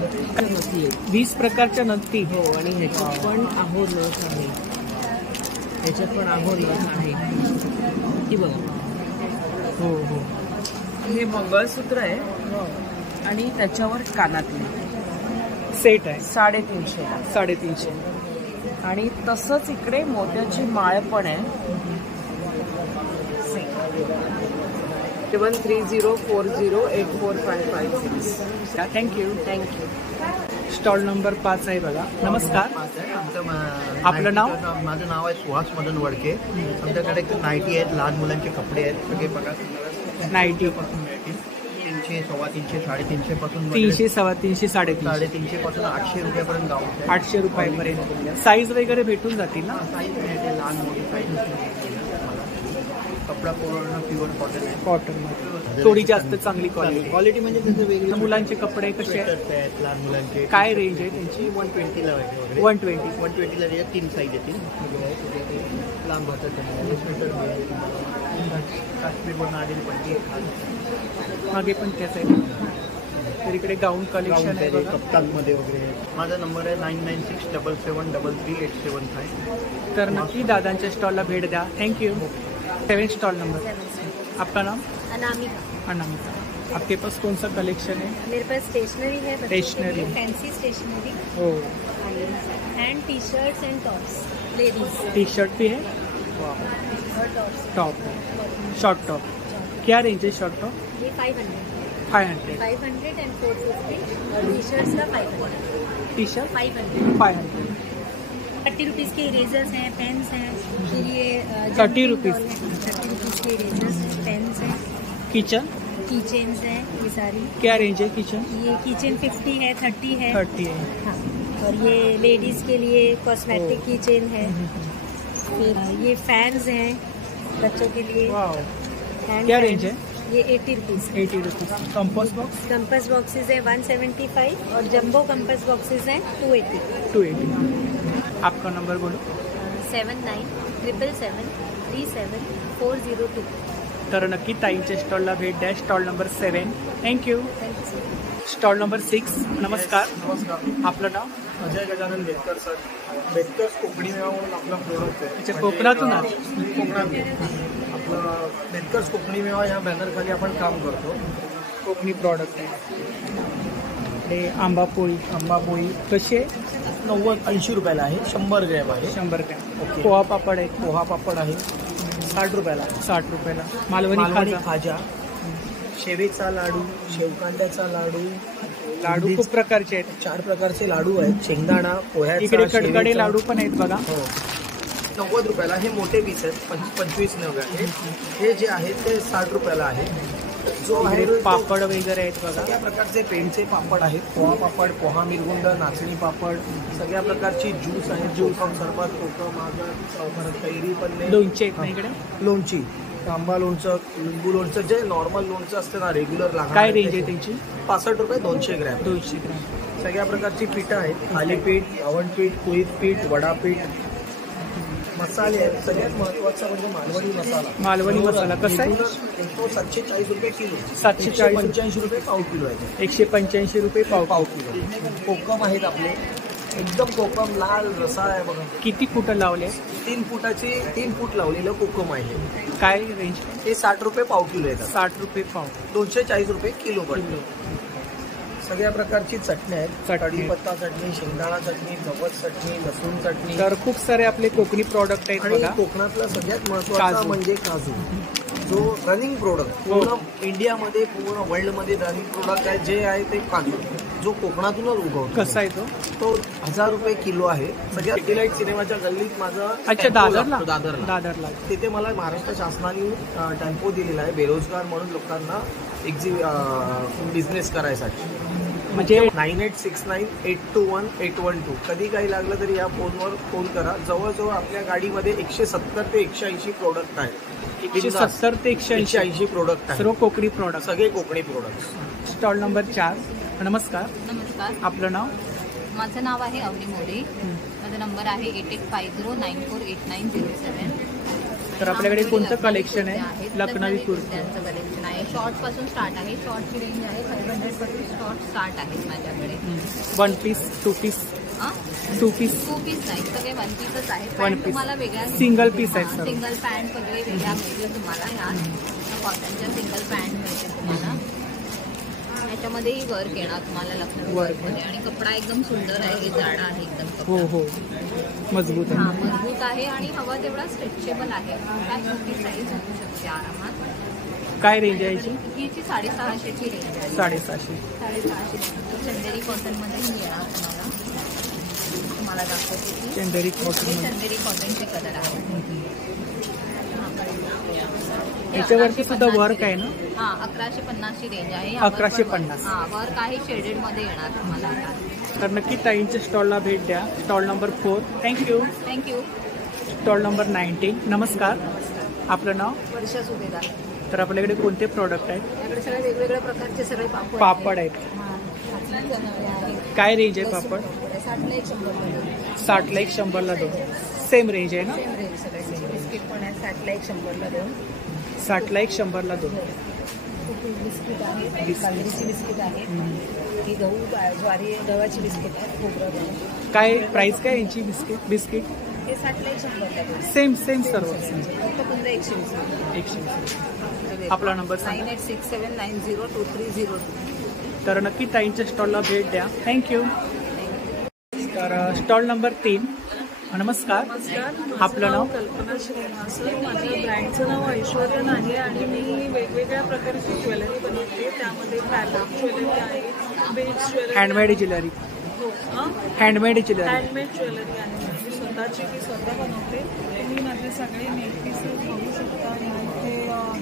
20 प्रकारच्या नथी. हो, आणि ह्याच्यात पण आहो नथ आहे. ही बघा. हो. हे मंगळसूत्र आहे आणि त्याच्यावर कानातले सेट आहे. 350. आणि तसंच इकडे मोत्याची माळ पण आहे. 7130408455. थँक्यू. स्टॉल नंबर 5 आहे बघा. नमस्कार. आपलं नाव? माझं नाव आहे सुहास मदन वडके. आमच्याकडे नाईटी आहेत, लहान मुलांचे कपडे आहेत, सगळे प्रकार नाईटी. 300, 350, 350 पासून 300, 350, 350. 350 पासून 800 रुपयापर्यंत गाव. 800 रुपयापर्यंत. साईज वगैरे भेटून जातील ना? साईज मिळते, लहान मोठी साईज. कपडा पूर्ण प्युअर कॉटन आहे. कॉटनमध्ये थोडी जास्त चांगली क्वालिटी म्हणजे त्याचं वेगळं. मुलांचे कपडे कसे आहेत? लहान मुलांचे. काय रेंज आहे त्यांची? 120ला वगैरे. 120ला 3 साईज येतील. लांब हातात स्वेटर काश्मीर बनवून आलेली पट्टी मागे पण त्याच आहे. तर इकडे गाऊन कलेक्शन आहे कप्तानमध्ये वगैरे. माझा नंबर आहे 9967733875. तर नक्की दादांच्या स्टॉलला भेट द्या. थँक्यू. 7 stall number. आपका नाम? अनामिका. आपके पास कौन सा कलेक्शन है? मेरे पास स्टेशनरी है. Stationery, fancy stationery. ओ. And T shirts and tops. Ladies T shirt भी है. Top, short top. क्या रेंज है शॉर्ट टॉप? ये 500 एंड 450. और टी शर्ट्स का 500. T shirt 500. 30 रुपीज़ के इरेजर्स हैं, पेन्स हैं. फिर ये 30 रुपीज़. 30 रुपीज़ के इरेजर्स हैं, पेन्स हैं. किचन की चेन्स हैं ये सारी. क्या रेंज है किचन? ये किचन 50 है, 30 है. 30 है. हाँ. और ये लेडीज़ के लिए कॉस्मेटिक की चेन है. फिर ये फैंस हैं बच्चों के लिए. क्या रेंज है? ये 80 rupees. 80 rupees. Compass box? Compass boxes है 175 और जंबो कंपास बॉक्सेस हैं 280. आपका नंबर बोलो. 7977737402. तर नक्की ताईंच्या स्टॉलला भेट द्या. Stall number 7. Thank you. Stall number 6. नमस्कार. आपलं नाव? Ajay Gajanan Bethcar sir. बेतकर्स कोकणी मेवा म्हणून आपला प्रोडक्ट आहे. अच्छा, कोकणातून आहात? कोकणात. आपलं बेतकर्स कोकणी मेवा ह्या बॅनरखाली आपण काम करतो. कोकणी प्रॉडक्ट आहे. हे आंबापोळी. कशी आहे? 80 रुपयाला आहे. 100 ग्रॅम आहे. 100 ग्रॅम. ओके. पोहा पापड आहे. 60 रुपयाला. 60 रुपयाला. मालवणी खाजा, शेवेचा लाडू, शेवकांड्याचा लाडू खूप प्रकारचे आहेत. 4 प्रकारचे लाडू आहेत. शेंगदाणा, पोह्याचा. इकडे कडकडे लाडू पण आहेत बघा. हो. 90 रुपयाला. हे मोठे पीस आहेत. 25 नग आहे. हे जे आहेत ते 60 रुपयाला आहे. जो आहे पापड वगैरे आहेत बघा. सगळ्या प्रकारचे पेंडचे पापड आहेत. पोहा पापड, पोहा मिरगुंड, नाचणी पापड, सगळ्या प्रकारची ज्यूस आहेत. कोकम सरबत, कोकम आगर, कैरी पल्ले. लोणचे आहेत इकडे. लोणची, आंबा लोणचं, लिंबू लोणचं, जे नॉर्मल लोणचं असतं ना रेग्युलर लागणार. काय रेंज आहे त्यांची? 65 रुपये 200 ग्रॅम. 200 ग्रॅम. सगळ्या प्रकारची पीठं आहेत. थालीपीठ, आवणपीठ, कुळीत पीठ, वडापीठ, मसाले आहेत. सगळ्यात महत्वाचा म्हणजे मालवणी मसाला. मालवणी मसाला कसा आहे? तो 740 रुपये किलो. 785 रुपये पाव किलो आहे. 185 रुपये पाव किलो. कोकम आहेत आपले. एकदम कोकम लाल रसा आहे बघा. किती फुटं लावले? 3 फूट लावलेलं कोकम आहे. काय रेंज? हे 60 रुपये पाव किलो येतात. 60 रुपये पाव. 240 रुपये किलो पडतो. सगळ्या प्रकारची चटणी आहेत. कढीपत्ता चटणी, शेंगदाणा चटणी, जवस चटणी, लसूण चटणी. तर खूप सारे आपले कोकणी प्रॉडक्ट आहेत. आणि कोकणातला सगळ्यात महत्त्वाचा म्हणजे काजू, जो रनिंग प्रोडक्ट पूर्ण इंडियामध्ये, पूर्ण वर्ल्डमध्ये रनिंग प्रोडक्ट आहे. जे आहे ते काजू. जो कोकणातूनच उगवतो. कसा आहे तो? तो 1000 रुपये किलो आहे. सगळ्या सॅटेलाइट सिनेमाच्या गल्लीत माझं अच्छा दादरला दादरला तिथे मला महाराष्ट्र शासनाने टेम्पो दिलेला आहे बेरोजगार म्हणून लोकांना बिझनेस करायसाठी. म्हणजे 9869821812 कधी काही लागलं तरी या फोनवर फोन करा. जवळजवळ आपल्या गाडीमध्ये 170 ते 180 प्रोडक्ट आहेत. 170 ते 180 प्रोडक्ट आहेत. सर्व कोकणी प्रोडक्ट, सगळे कोकणी प्रोडक्ट. Stall number 4. नमस्कार. नमस्कार. आपलं नाव? माझं नाव आहे अवनी मोरे. माझा नंबर आहे 8850948907. तर आपल्याकडे कोणतं कलेक्शन आहे? लखनवी कुर्त्यांचं कलेक्शन आहे. शॉर्ट पासून स्टार्ट आहे. शॉर्टची रेंज आहे 500 पासून शॉर्ट स्टार्ट आहे माझ्याकडे. 1 पीस 2 पीस 2 पीस नाही, सगळे 1 पीसच आहेत. One piece. तुम्हाला वेगळ्या सिंगल पीस आहेत. सिंगल पॅन्ट वगैरे वेगळ्या मिळतील तुम्हाला. ह्या कॉटनच्या सिंगल पॅन्ट मिळतील तुम्हाला. याच्यामध्येही वर्क येणार तुम्हाला लखनऊ वर्कमध्ये. आणि कपडा एकदम सुंदर आहे, जाडा आहे एकदम. हो हो, मजबूत आहे. हां, मजबूत आहे आणि हवा तेवढा स्ट्रेचेबल आहे. काय मोठी साईज होऊ शकते आरामात. काय रेंज आहे याची? याची 650ची रेंज आहे. 650 चंदेरी कॉटनमध्ये येणार तुम्हाला दाखवते. चंदेरी कॉटन, चंदेरी कॉटनचे कलर आहे. याच्यावरती सुद्धा वर्क आहे ना? हां, 1150ची रेंज आहे. 1150. हां, वर्क आहे, शेडेड मध्ये येणार तुम्हाला. तर नक्की ताईंच्या स्टॉलला भेट द्या. Stall number 4. Thank you. Stall number 19. नमस्कार. आपलं नाव? वर्षा सुभेदार. तर आपल्याकडे कोणते प्रॉडक्ट आहेत? आपल्याकडे सगळे वेगवेगळ्या प्रकारचे सगळे पापड आहेत. काय रेंज आहे पापड? 60 ला 1 100 ला 2. सेम रेंज आहे ना? बिस्किट पण आहे 60 ला 1 100 ला 2. 60 ला 1 100 ला 2. बिस्किट आहे, बाजरीची बिस्किट आहे, ही गव्हाची बिस्किट आहे, खोबरं. काय प्राइस काय यांची बिस्किट? हे 60 ला 1 100 ला 2. सेम सर्व. फक्त पुन्हा 120. आपला नंबर 9867902302. तर नक्की ताईंच्या स्टॉलला भेट द्या. थँक्यू. तर स्टॉल नंबर 3. नमस्कार. आपलं नाव? कल्पना श्रीनिवास. माझ्या ब्रँडचं नाव ऐश्वर्यन आहे आणि मी वेगवेगळ्या प्रकारची ज्वेलरी बनवते. त्यामध्ये फॅब्रिक ज्वेलरी आहे, beads jewellery, handmade jewellery. Handmade jewellery आहे. माझी स्वतःची मी स्वतः बनवते. तुम्ही माझे सगळे नेक पीसेस बघू शकता. हे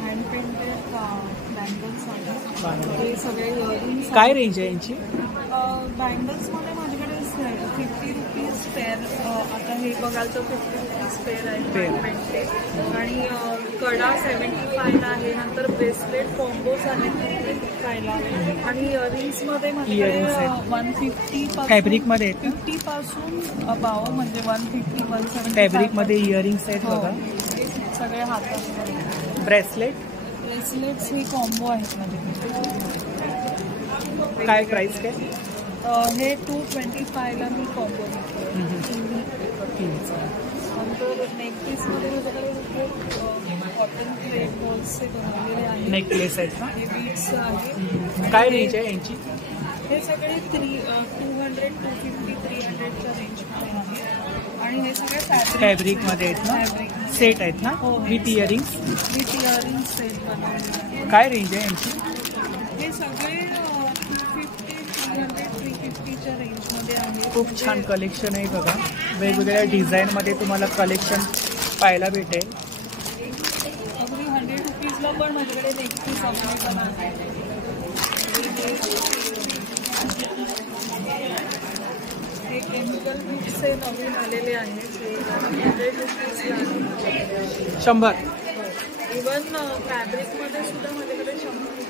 हँड पेंटेड बँगल्स आहेत. हे सगळे इयरिंग्स. काय रेंज आहे यांची? बँगल्समध्ये माझ्याकडे 50 रुपीज पेअर. आता हे बघाल तर 50 रुपीज पेअर आहे पेंटेड. आणि कडा 75 ला आहे. नंतर ब्रेसलेट कॉम्बोज आहेत 55 ला. आणि इयरिंग्समध्ये माझ्याकडे 150 फॅब्रिकमध्ये 50 पासून अबाव म्हणजे 150 170 फॅब्रिकमध्ये इयरिंग्स आहेत बघा. सगळे हातात. ब्रेसलेट्स हे कॉम्बो आहेत माझ्याकडे. काय प्राइस काय? हे 225 ला मी कॉम्बो घेतो. नंतर नेकपीसमध्ये माझ्याकडे कॉटन प्लेट बॉल्सचे बनवलेले आहेत. नेकलेस आहेत ना? हे बीड्स आहेत. काय रेंज आहे यांची? हे सगळे 200, 250, 300च्या रेंजमध्ये आहेत. आणि हे सगळे फॅब्रिकमध्ये आहेत ना? सेट आहेत ना? With earrings. सेट बनवलेले. काय रेंज आहे यांची? हे सगळे 350च्या रेंजमध्ये आहे. खूप छान कलेक्शन आहे बघा. वेगवेगळ्या डिझाईनमध्ये तुम्हाला कलेक्शन पाहायला भेटेल. अगदी 100 रुपीजला पण माझ्याकडे नेकपीस अवेलेबल आहे. हे केमिकल बीड्सचे नवीन आलेले आहेत. 100 रुपीजला 100. इवन फॅब्रिकमध्ये सुद्धा माझ्याकडे 100 रुपये.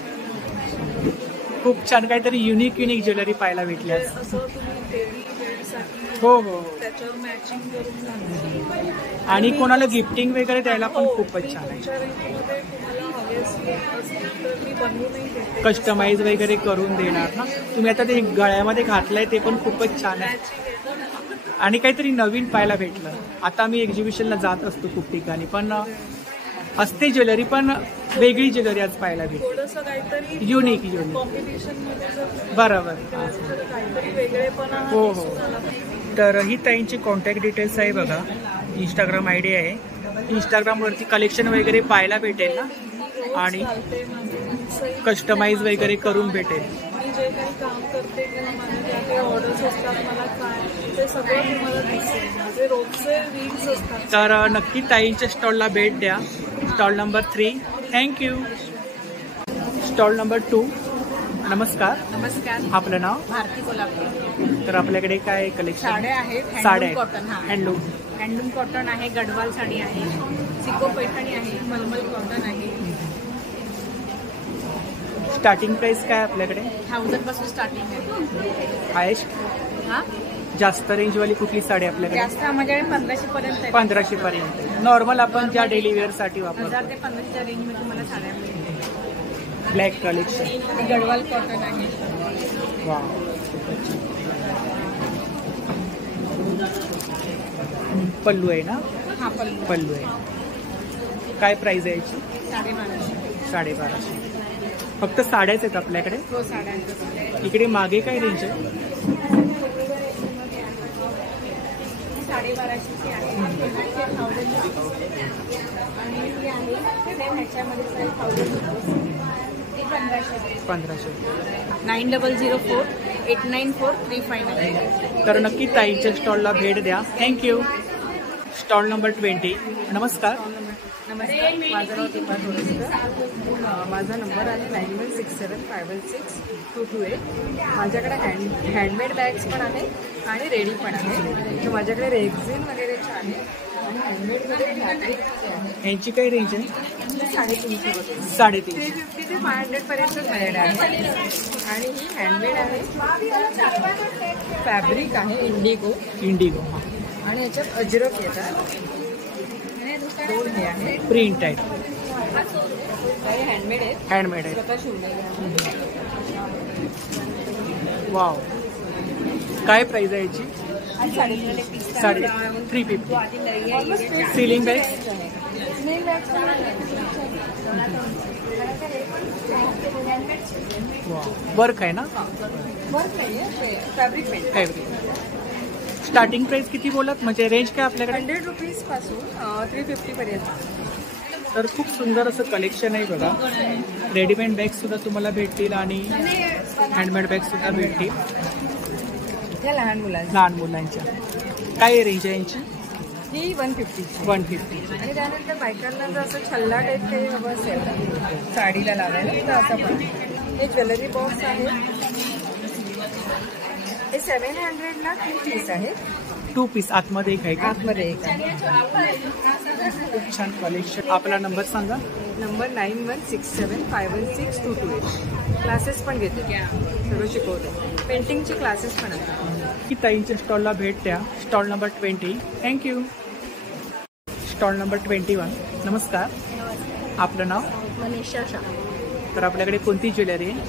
खूप छान काहीतरी युनिक ज्वेलरी पाहायला भेटली. असं तुम्ही डेली वेअरसाठी हो त्याच्यावर मॅचिंग करून घालू. आणि कोणाला गिफ्टिंग वगैरे द्यायला पण खूपच छान आहे. तुम्हाला हवे असतील तर मी बनवूनही देते. कस्टमाइज वगैरे करून देणार ना तुम्ही. आता ते गळ्यामध्ये घातलंय ते पण खूपच छान आहे. आणि काहीतरी नवीन पाहायला भेटलं. आता मी एक्झिबिशनला जात असतो खूप ठिकाणी, पण असते ज्वेलरी पण वेगळी ज्वेलरी आज पाहायला भेटते. थोडंसं काहीतरी युनिक कॉम्पिटिशन. बरोबर. हो. तर ही ताईंची कॉन्टॅक्ट डिटेल्स आहे बघा. इंस्टाग्राम ID आहे. इंस्टाग्रामवरती कलेक्शन वगैरे पाहायला भेटेल ना. आणि कस्टमाइज वगैरे करून भेटेल. जे काही काम करते किंवा मला ज्या काही ऑर्डर्स असतात मला काय ते सगळं तुम्हाला दिसेल. माझे रोजचे रील्स असतात. तर नक्की ताईंच्या स्टॉलला भेट द्या. Stall number 3. Thank you. Stall number 2. नमस्कार. नमस्कार. आपलं नाव? भारती कोल्हापूर. तर आपल्याकडे काय कलेक्शन? साड्या आहेत. साड्या कॉटन. हँडलूम कॉटन आहे. गडवाल साडी आहे. सिको पैठणी आहे. मलमल कॉटन आहे. स्टार्टिंग प्राइस काय आपल्याकडे? 1000 पासून स्टार्टिंग आहे. हायेस्ट? हा, जास्त रेंजवाली कुठली साडी आपल्याकडे? जास्त माझ्याकडे 1500 पर्यंत आहे. 1500 पर्यंत. नॉर्मल आपण ज्या डेली वेअर साठी वापरतो 1000 ते 1500च्या रेंज मध्ये तुम्हाला साड्या मिळतील. Black collection. गडवाल कॉटन आहे. वा. पल्लू आहे ना? हा, पल्लू आहे. काय प्राइस आहे याची? 1250. 1250. फक्त साड्याच आहेत आपल्याकडे? हो, साड्या. इकडे मागे काय रेंज आहे? 1250ची आहे. आणि ती आहे ह्याच्यामध्ये 1500. 9004 894 359. तर नक्की ताईच्या स्टॉलला भेट द्या. थँक्यू. Stall number 20. नमस्कार. नमस्कार. माझं नाव दीपा थोडसकर. माझा नंबर आहे 9167562228. माझ्याकडे हँडमेड बॅग्स पण आहे आणि रेडी पण आहे. तर माझ्याकडे रेक्झिन वगैरेचे आहे आणि हँडमेडमध्ये फॅब्रिकचे आहे. यांची काय रेंज आहे? 350 रुपये. 350 ते 500 पर्यंत माझ्याकडे आहे. आणि ही हँडमेड आहे. फॅब्रिक आहे इंडिगो आणि याच्यात अजरक येतात. दोन हे आहे प्रिंट आहे. काही हँडमेड आहेत. हँडमेड आहे. स्वतः शिवलेले. वाव. काय प्राइस आहे याची? 350. Ceiling bag. वर्क आहे ना? वर्क आहे. फॅब्रिक. स्टार्टिंग प्राइस किती बोलत? म्हणजे रेंज काय आपल्याकडे? 100 रुपीज पासून 350 पर्यंत. तर खूप सुंदर असं कलेक्शन आहे बघा. रेडीमेड बॅग्स सुद्धा तुम्हाला भेटतील आणि हँडमेड बॅग्स सुद्धा भेटतील. लहान मुलांच्या. काय रेंज आहे यांची? ही 150. आणि त्यानंतर बायकांना जर असं छल्ला टाईप काही हवं असेल साडीला लावायला तर असं पण. हे ज्वेलरी बॉक्स आहे. हे 700ला 2 पीस आहे. 2 पीस. आतमध्ये एक आहे का? आतमध्ये एक आहे. खूप छान कलेक्शन. आपला नंबर सांगा. नंबर 9167516228. क्लासेस पण घेते. सगळं शिकवते. पेंटिंगचे क्लासेस पण आहेत. की ताईंच्या स्टॉलला भेट द्या. Stall number 20. Thank you. Stall number 21. नमस्कार. आपलं नाव? मनीषा शाह. तर आपल्याकडे कोणती ज्वेलरी आहे?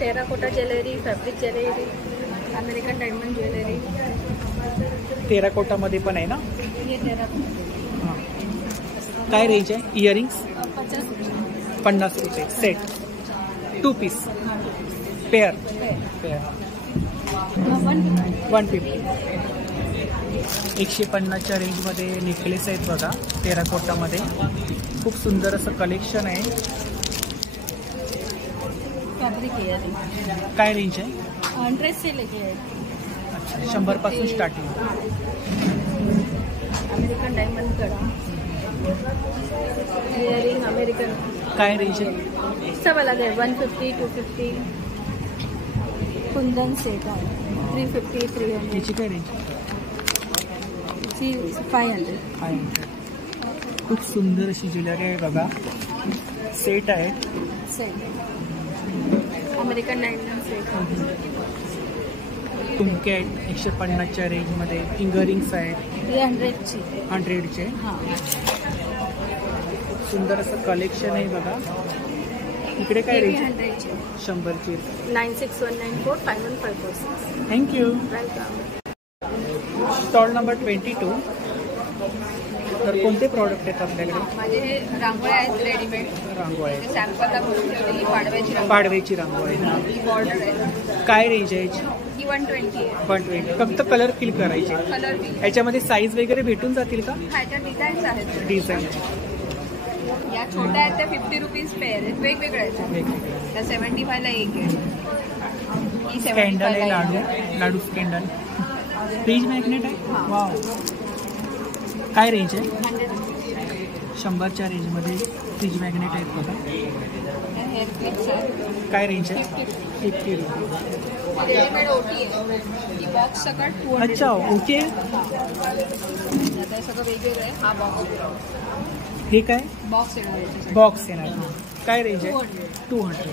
Terracotta jewellery, fabric jewellery, American diamond jewellery. टेराकोटामध्ये पण आहे ना? ये टेराकोटा. हां. काय रेंज आहे? इयरिंग्स 50 रुपये सेट. 2 पीस. पेअर 150. 150च्या रेंजमध्ये नेकलेस आहेत बघा टेराकोटामध्ये. खूप सुंदर असं कलेक्शन आहे. Fabric earring. काय रेंज आहे? 100 से लेके 100 पासून स्टार्टिंग. अमेरिकन डायमंड कड़ा इयरिंग अमेरिकन. काय रेंज आहे? सब अलग है. 150, 250. कुंदन सेट आहे 350, 300. याची काय रेंज? 500. खूप सुंदर अशी ज्वेलरी आहे बघा. सेट आहे. American diamond set. झुमके आहेत 150च्या रेंजमध्ये. फिंगरिंग्स आहेत 100चे. सुंदर असं कलेक्शन आहे बघा. इकडे काय रेंज? 100ची. 9619451546. थँक्यू. वेलकम. Stall number 22. तर कोणते प्रॉडक्ट आहेत आपल्याकडे? माझे हे रांगोळ्या आहेत रेडीमेड. रांगोळ्या सॅम्पलला भरून ठेवलेली पाडव्याची पाडव्याची रांगोळी. ही बॉर्डर आहे. काय रेंज आहे याची? ही 120 आहे. 120. फक्त कलर फिल करायचे. Colour fill. याच्यामध्ये साईज वगैरे भेटून जातील का? ह्याच्या डिझाईन्स आहेत. डिझाईन. या छोट्या आहेत त्या 50 रुपीज पेअर आहेत. वेगवेगळ्या आहेत. त्या 75 ला एक आहे. स्कॅन्डल आहे, लाडू स्कॅन्डल. फ्रीज मॅग्नेट आहे. वाव. काय रेंज आहे? 100च्या रेंजमध्ये फ्रीज मॅग्नेट आहेत बघा. काय रेंज आहे? 50 रुपये. अच्छा ओके. सगळं वेगवेगळं आहे. हा बॉक्स हे काय? बॉक्स येणार. काय रेंज आहे? 200.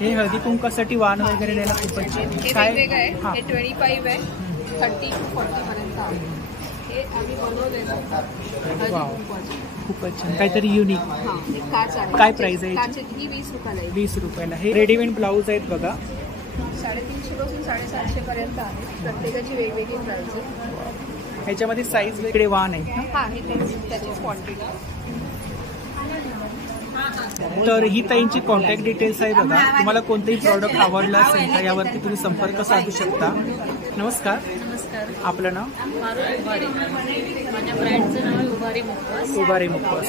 हे हळदी कुंकासाठी वाण वगैरे द्यायला खूपच काय वेगवेगळं आहे. हे 25 आहे. 30 to 40 पर्यंत आहे. हे आम्ही बनवलेलं खूपच छान, काहीतरी युनिक. काय प्राइस आहे? ही 20 रुपयाला आहे. 20 रुपयाला. हे रेडीमेड ब्लाऊज आहेत बघा. 350 पासून 750 पर्यंत आहे. प्रत्येकाची वेगवेगळी प्राइस आहे. ह्याच्यामध्ये साईज वेगळे वाण आहे. हा हे त्याची क्वांटिटी. तर ही ताईंची कॉन्टॅक्ट डिटेल्स आहे बघा. तुम्हाला कोणतेही प्रॉडक्ट आवडलं असेल तर यावरती तुम्ही संपर्क साधू शकता. नमस्कार. आपलं नाव? माझ्या ब्रँडचं नाव आहे उभारी मुखवास. उभारी मुखवास.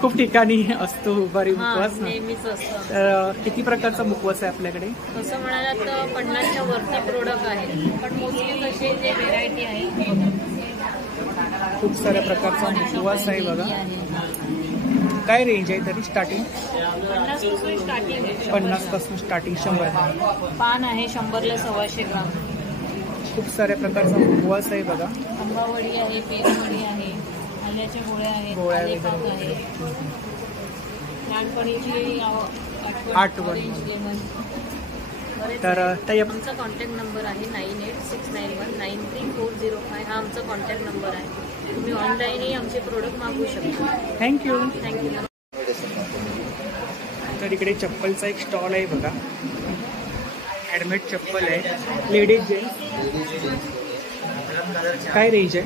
खूप ठिकाणी असतो उभारी मुखवास. नेहमीच असतं. तर किती प्रकारचा मुखवास आहे आपल्याकडे? तसं म्हणाला तर 50च्या वरती प्रोडक्ट आहे, पण मोस्टली कसे जे व्हेरायटी आहे. खूप साऱ्या प्रकारचा मुखवास आहे बघा. काय रेंज आहे तरी स्टार्टिंग? 50 पासून स्टार्टिंग आहे. 50 पासून स्टार्टिंग 100. पान आहे 100ला 125 ग्राम. खूप साऱ्या प्रकारचा मुखवास आहे बघा. आंबावडी आहे, पेरवडी आहे, आल्याच्या गोळ्या आहेत, आलेपाक आहे, लहानपणीची आठवण. तर आमचा कॉन्टॅक्ट नंबर आहे 9869193405. हा आमचा कॉन्टॅक्ट नंबर आहे. तुम्ही ऑनलाईनही आमचे प्रोडक्ट मागवू शकता. थँक्यू. थँक्यू. तर इकडे चप्पलचा एक स्टॉल आहे बघा. हँडमेड चप्पल आहे. Ladies gents. काय रेंज आहे?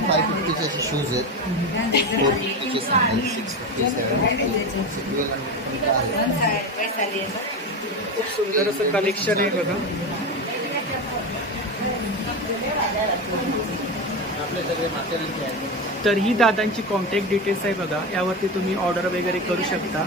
550चे शूज आहेत. 450चे सॅन्डल, 650 खूप सुंदर असं कलेक्शन आहे बघा. तर ही दादांची कॉन्टॅक्ट डिटेल्स आहे बघा. यावरती तुम्ही ऑर्डर वगैरे करू शकता.